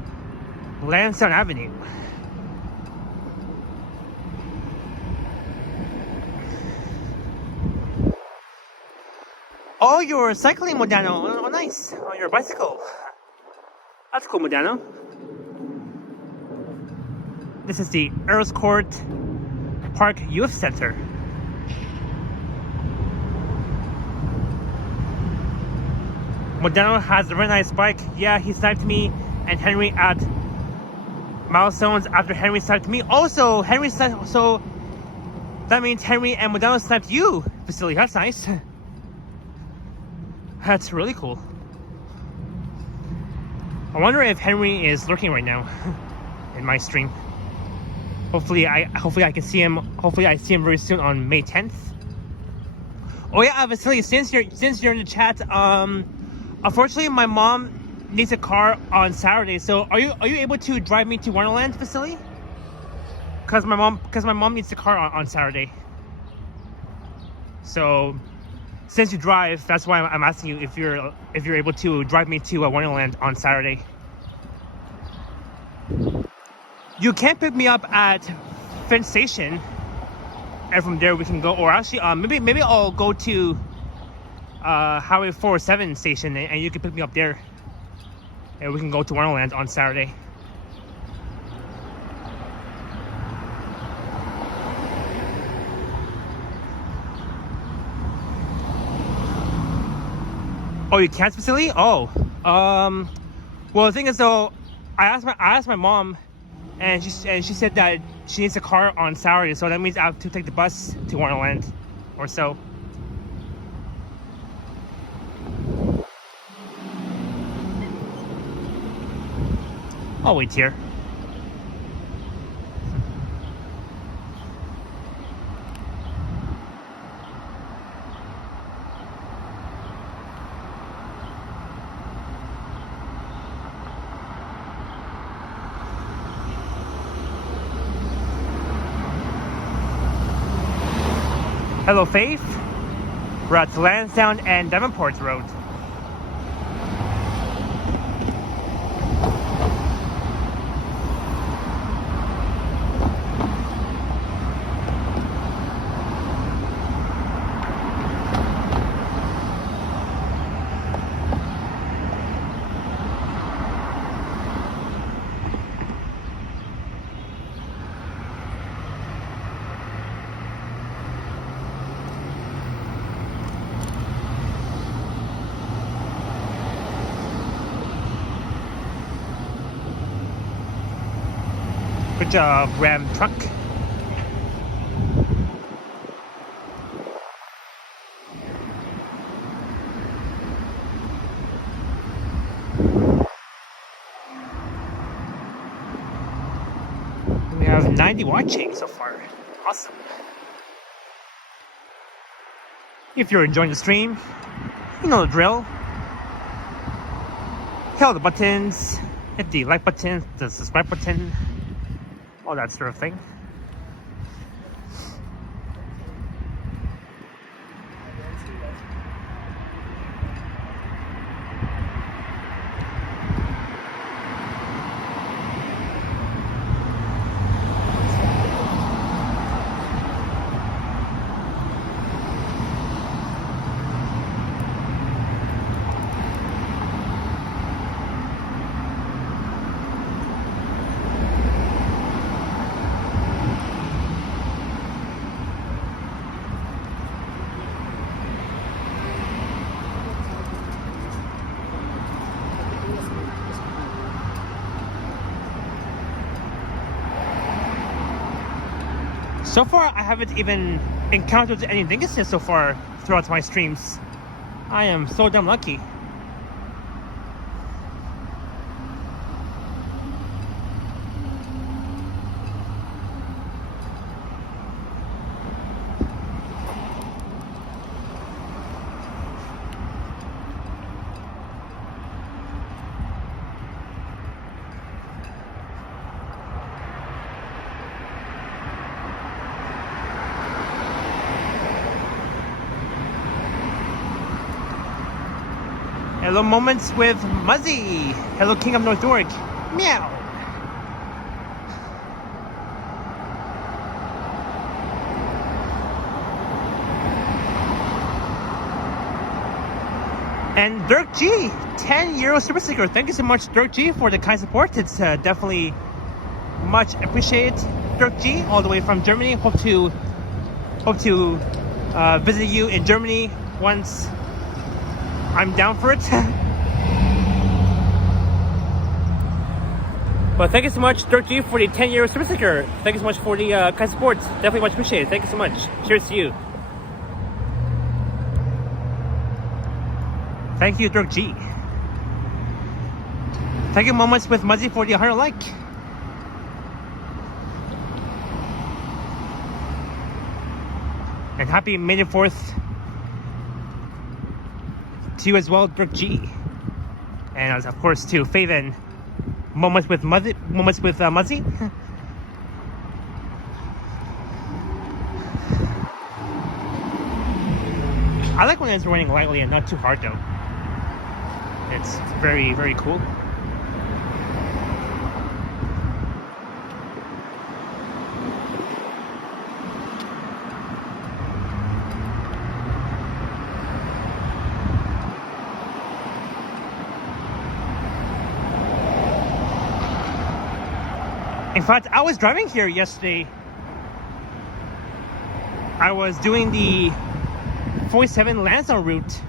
Lansdowne Avenue. Oh, you're cycling, Modano. Oh, nice. On your bicycle. That's cool, Modano. This is the Earlscourt Park Youth Center. Modano has a very nice bike. Yeah, he sniped me and Henry at milestones after Henry sniped me. Also, Henry sniped, so that means Henry and Modano sniped you, Vasily. That's nice. That's really cool. I wonder if Henry is lurking right now in my stream. Hopefully I can see him. Hopefully I see him very soon on May 10th. Oh yeah, Vasily, since you're in the chat, unfortunately my mom needs a car on Saturday. So are you able to drive me to Wonderland, Vasily? Because my mom needs a car on Saturday. So since you drive, that's why I'm asking you if you're able to drive me to Wonderland on Saturday. You can pick me up at Finch Station, and from there we can go. Or actually, maybe I'll go to Highway 407 station, and you can pick me up there, and we can go to Wonderland on Saturday. Oh, you can't specifically? Oh, well, the thing is though, I asked my mom, and she said that she needs a car on Saturday, so that means I have to take the bus to Wonderland, or so. I'll wait here. Hello, Faith. We're at Lansdowne and Devonport Road. Good job, Ram truck. We have 90 watching so far. Awesome. If you're enjoying the stream, you know the drill. Hit all the buttons, hit the like button, the subscribe button, all that sort of thing. So far, I haven't even encountered any dinguses so far throughout my streams. I am so damn lucky. Hello Moments with Muzzy. Hello King of North York. Meow. And Dirk G, 10 euro super sticker. Thank you so much, Dirk G, for the kind support. It's definitely much appreciated. Dirk G, all the way from Germany. Hope to visit you in Germany once I'm down for it. But thank you so much, Dirk G, for the 10 euro super sticker. Thank you so much for the kind support. Definitely much appreciated. Thank you so much. Cheers to you. Thank you, Dirk G. Thank you, Moments with Muzzy, for the 100 like. And happy May the 4th to you as well, Dirk G. And of course to Faven, Moments with Muzzy. I like when it's raining lightly and not too hard though. It's very, very cool. In fact, I was driving here yesterday. I was doing the 47 Lansdowne route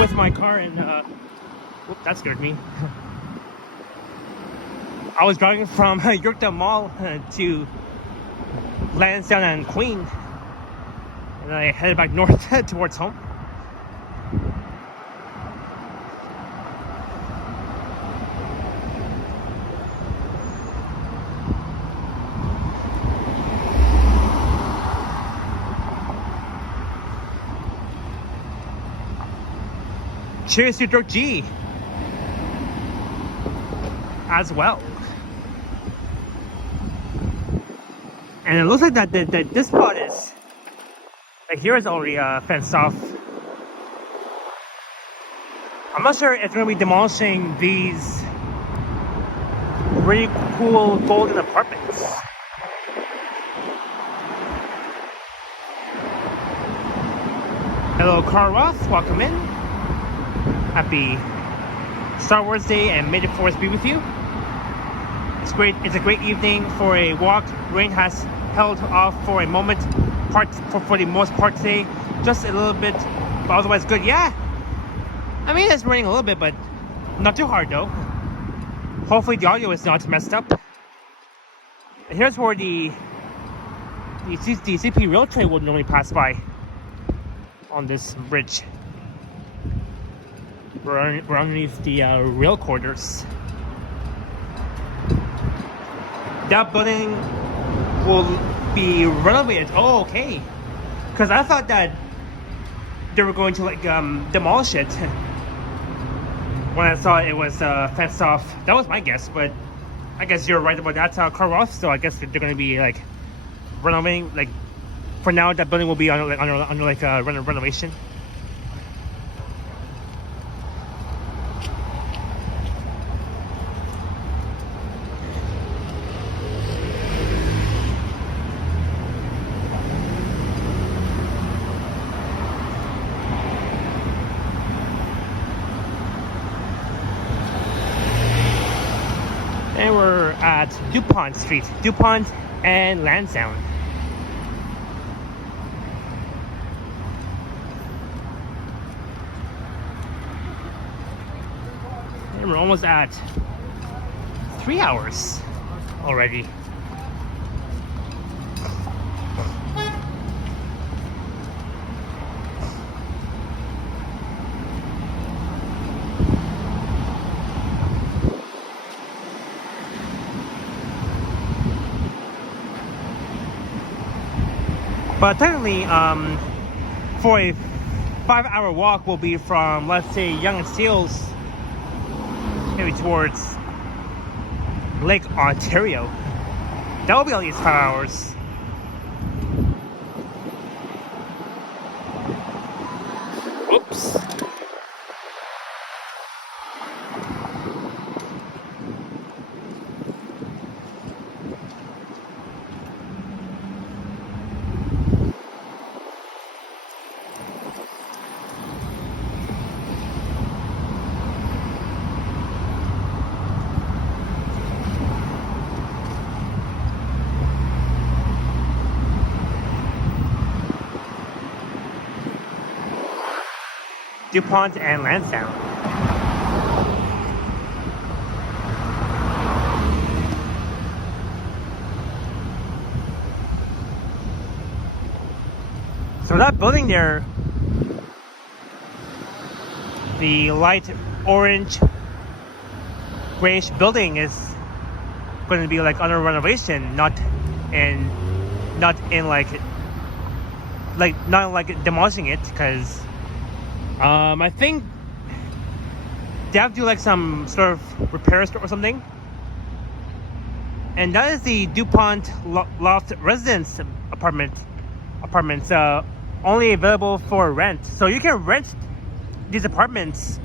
with my car, and whoop, that scared me. I was driving from Yorkdale Mall to Lansdowne and Queen, and I headed back north towards home. Cheers to Dirk G as well. And it looks like that this spot is like here is already fenced off. I'm not sure if they're gonna be demolishing these really cool golden apartments. Hello, Carl Roth, welcome in. Happy Star Wars Day and May the 4th be with you. It's great. It's a great evening for a walk. Rain has held off for a moment, for the most part today. Just a little bit, but otherwise good. Yeah. I mean, it's raining a little bit, but not too hard though. Hopefully the audio is not messed up. And here's where the CP rail train would normally pass by on this bridge. We're underneath the rail corridors. That building will be renovated. Oh, okay. Because I thought that they were going to like demolish it. When I saw it was fenced off, that was my guess. But I guess you're right about that, Carl Roth. So I guess they're going to be like renovating. Like for now, that building will be under renovation. And we're at DuPont Street, DuPont and Lansdowne. And we're almost at 3 hours already. But technically, for a 5-hour walk will be from, let's say, Yonge and Steeles, maybe towards Lake Ontario. That will be at least 5 hours. Oops. DuPont and Lansdowne. So that building there, the light orange grayish building, is going to be like under renovation, not in like demolishing it, because I think they have to do like some sort of repairs or something. And that is the DuPont Loft Residence apartments, only available for rent. So you can rent these apartments.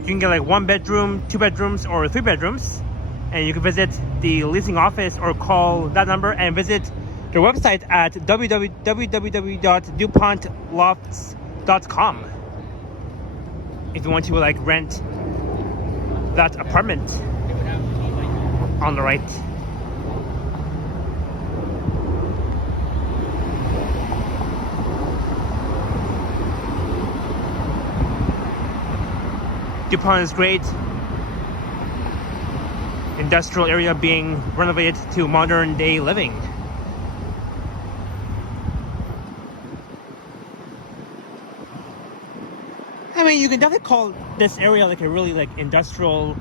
You can get like 1 bedroom, 2 bedrooms, or 3 bedrooms. And you can visit the leasing office or call that number and visit their website at www.dupontlofts.com if you want to like rent that apartment on the right. DuPont is great. Industrial area being renovated to modern day living. I mean, you can definitely call this area like a really like industrial,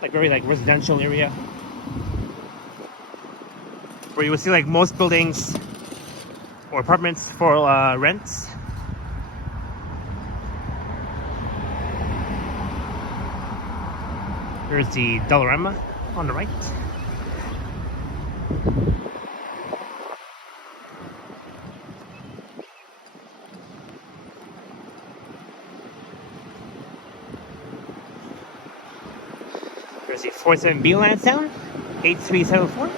like very like residential area, where you will see like most buildings or apartments for rents. Here's the Dollarama on the right. There's the 47B Lansdowne, 8374.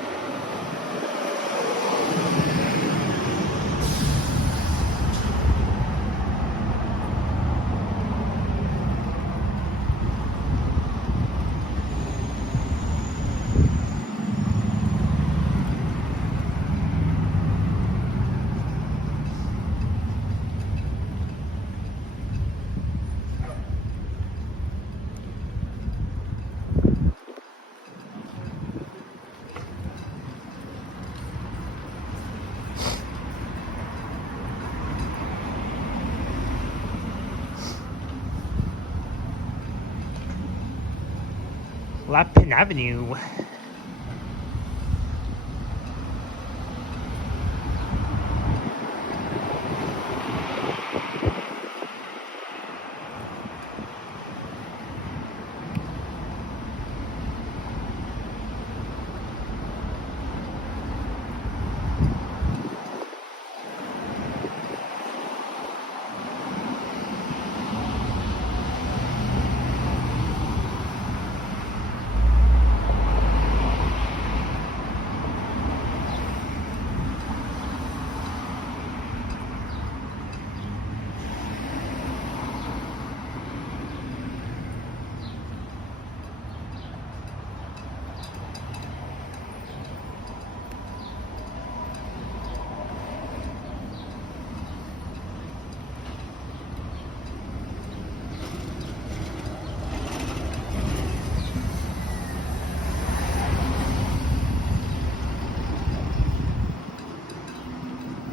Lapin Avenue.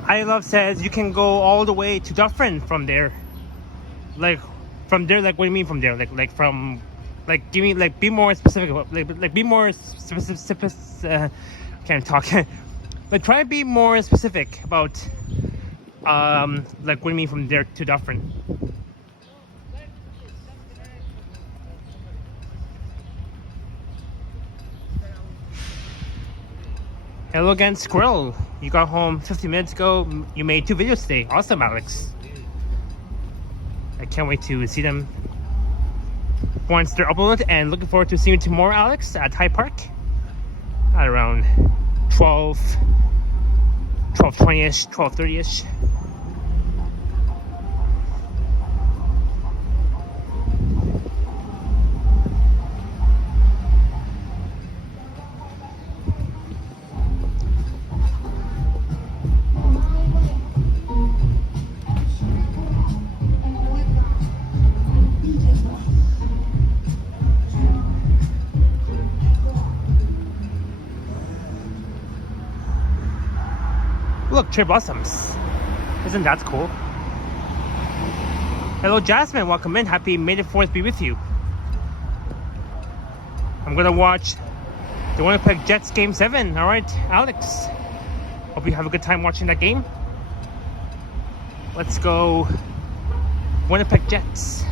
I Love says you can go all the way to Dufferin from there. Like, from there, like, what do you mean from there? Like from, like, give me, like, be more specific about, like be more specific, can't talk. Like, try to be more specific about, like, what do you mean from there to Dufferin? Hello again, Squirrel. You got home 15 minutes ago. You made 2 videos today. Awesome, Alex. I can't wait to see them once they're uploaded, and looking forward to seeing you tomorrow, Alex, at Hyde Park at around 12:20ish, 12:30ish. Look, cherry blossoms. Isn't that cool? Hello, Jasmine. Welcome in. Happy May the 4th be with you. I'm gonna watch the Winnipeg Jets Game 7. All right, Alex. Hope you have a good time watching that game. Let's go Winnipeg Jets.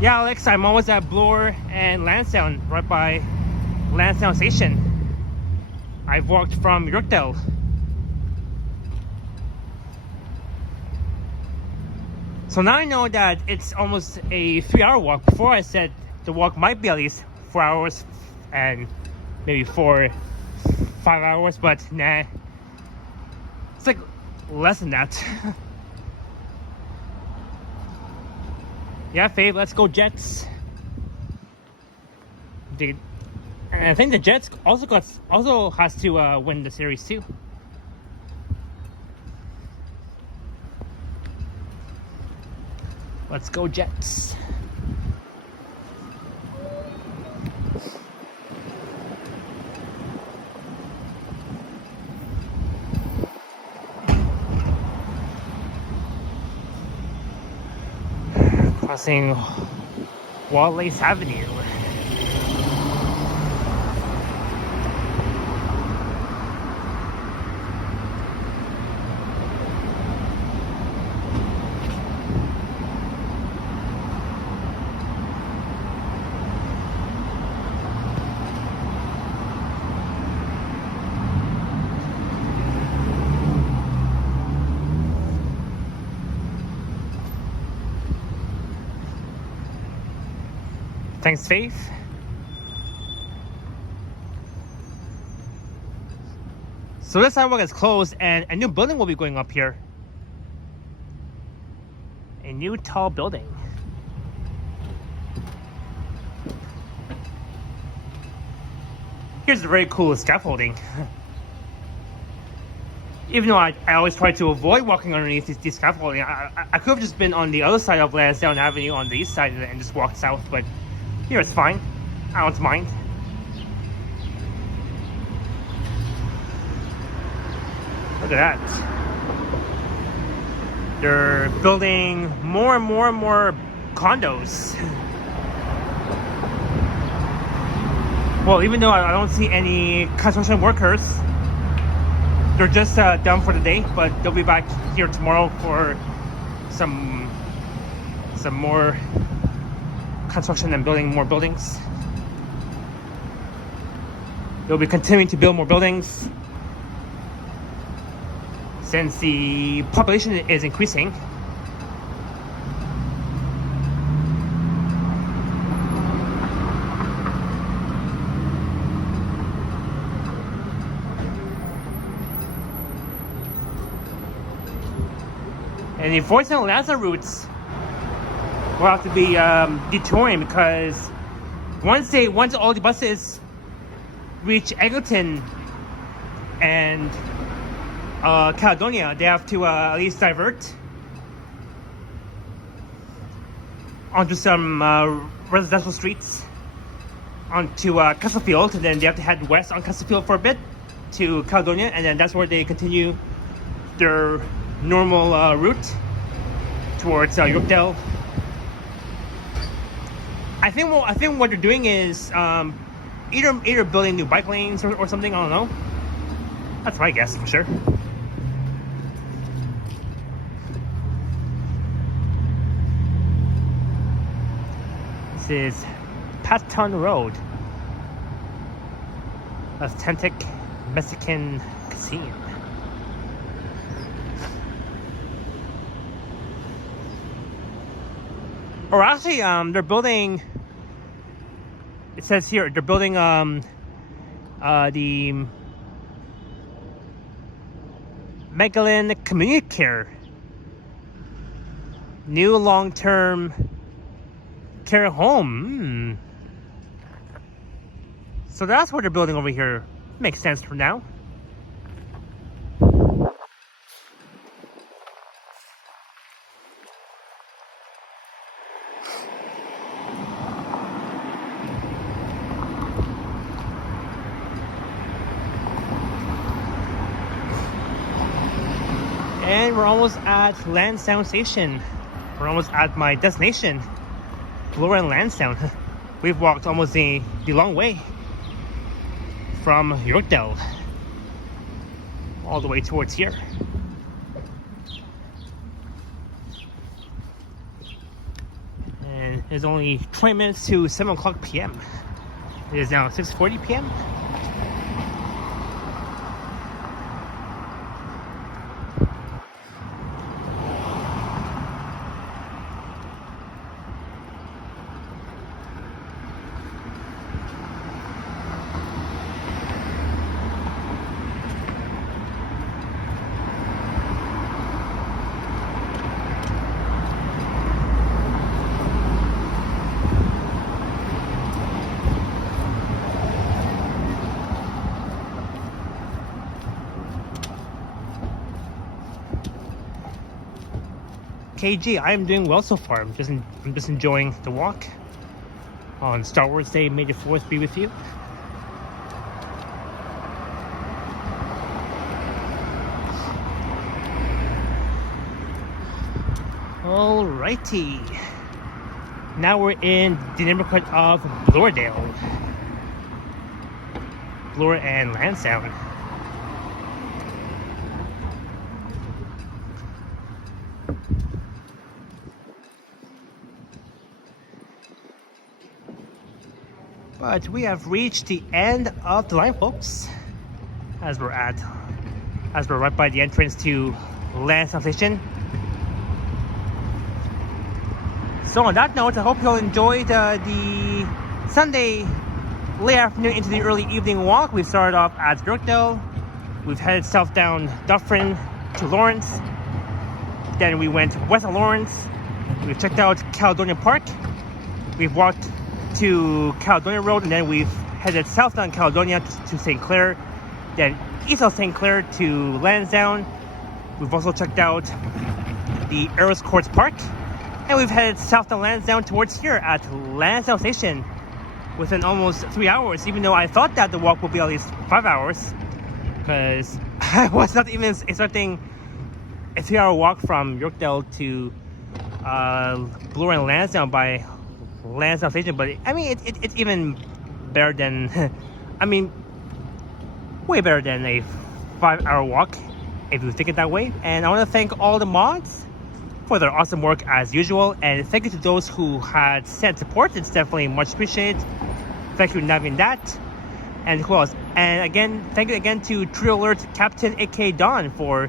Yeah, Alex, I'm always at Bloor and Lansdowne, right by Lansdowne Station. I've walked from Yorkdale. So now I know that it's almost a 3-hour walk. Before I said the walk might be at least 4 hours and maybe 5 hours, but nah. It's like less than that. Yeah, Fave, let's go Jets. Dude. And I think the Jets also has to win the series too. Let's go Jets. Crossing Wallace Avenue. Thanks, Faith. So this sidewalk is closed and a new building will be going up here. A new tall building. Here's a very cool scaffolding. Even though I always try to avoid walking underneath these scaffolding, I could have just been on the other side of Lansdowne Avenue on the east side and just walked south, but here it's fine. I don't mind. Look at that. They're building more and more condos. Well, even though I don't see any construction workers, they're just done for the day, but they'll be back here tomorrow for some more construction and building more buildings. They'll be continuing to build more buildings since the population is increasing. And the unfortunately, Lansdowne routes will have to be detouring because once all the buses reach Eglinton and Caledonia, they have to at least divert onto some residential streets onto Castlefield, and then they have to head west on Castlefield for a bit to Caledonia, and then that's where they continue their normal route towards Yorkdale. I think what they're doing is either building new bike lanes or something. I don't know. That's my guess for sure. This is Patton Road, authentic Mexican cuisine. Or actually, they're building. It says here they're building the Magdalene Community Care, new long-term care home. So that's what they're building over here. Makes sense for now. And we're almost at Lansdowne Station. We're almost at my destination, Bloor and Lansdowne. We've walked almost the long way from Yorkdale all the way towards here. And it's only 20 minutes to 7 o'clock p.m. It is now 6:40 p.m. KG, I'm doing well so far. I'm just enjoying the walk on Star Wars Day. May the 4th be with you. Alrighty. Now we're in the neighborhood of Bloordale. Bloor and Lansdowne. But we have reached the end of the line, folks, as we're right by the entrance to Lansdowne Station. So on that note, I hope you all enjoyed the Sunday late afternoon into the early evening walk. We started off at Yorkdale. We've headed south down Dufferin to Lawrence. Then we went west of Lawrence. We've checked out Caledonia Park. We've walked to Caledonia Road, and then we've headed south down Caledonia to St. Clair, then east of St. Clair to Lansdowne. We've also checked out the Earlscourt Park, and we've headed south down Lansdowne towards here at Lansdowne Station within almost 3 hours, even though I thought that the walk would be at least 5 hours, because I was not even expecting a 3-hour walk from Yorkdale to Bloor and Lansdowne by Lansdowne Station. But I mean, it's even better than, I mean, way better than a 5-hour walk, if you think it that way. And I want to thank all the mods for their awesome work as usual, and thank you to those who had sent support. It's definitely much appreciated. Thank you, Navi, and that. And who else? And again, thank you again to True Alert Captain aka Don for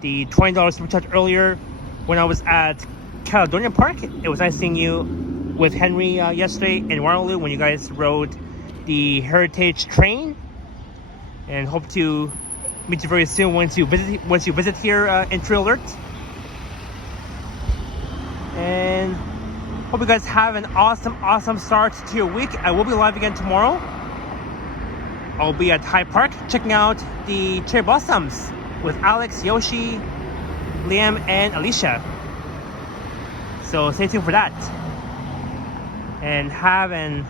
the $20 super chat earlier when I was at Caledonia Park. It was nice seeing you with Henry yesterday in Waterloo when you guys rode the Heritage train, and hope to meet you very soon once you visit here in True Alert. And hope you guys have an awesome start to your week. I will be live again tomorrow. I'll be at Hyde Park checking out the cherry blossoms with Alex, Yoshi, Liam, and Alicia. So stay tuned for that. And have an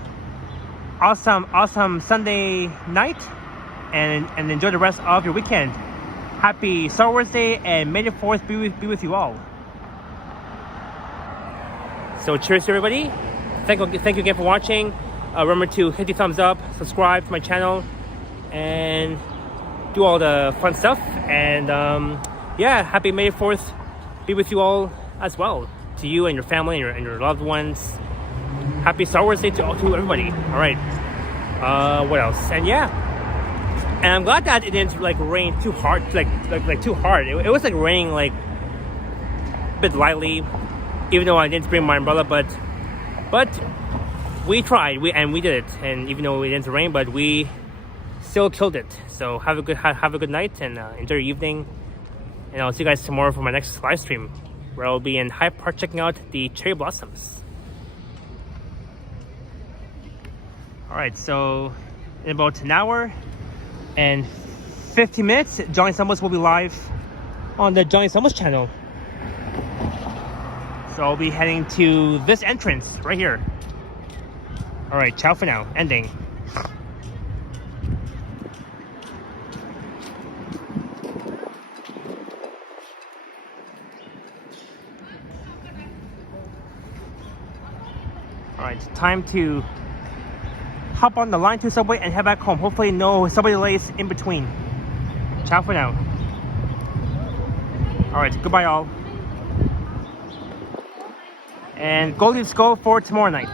awesome Sunday night, and enjoy the rest of your weekend. Happy Star Wars Day, and May the 4th be with you all. So cheers to everybody. Thank you again for watching. Remember to hit the thumbs up, subscribe to my channel, and do all the fun stuff. And yeah, happy May 4th be with you all as well. To you and your family and your loved ones. Happy Star Wars Day to everybody. All right. What else? And yeah, and I'm glad that it didn't like rain too hard, like too hard. It was like raining like a bit lightly, even though I didn't bring my umbrella. But we tried, we did it. And even though it didn't rain, but we still killed it. So have a good night, and enjoy your evening. And I'll see you guys tomorrow for my next live stream, where I'll be in Hyde Park checking out the cherry blossoms. Alright, so in about an hour and 50 minutes, Johnny Summers will be live on the Johnny Summers channel. So I'll be heading to this entrance right here. Alright, ciao for now. Ending. Alright, time to hop on the line to subway and head back home. Hopefully no subway delays in between. Ciao for now. Alright, goodbye all. And go Leafs go for tomorrow night.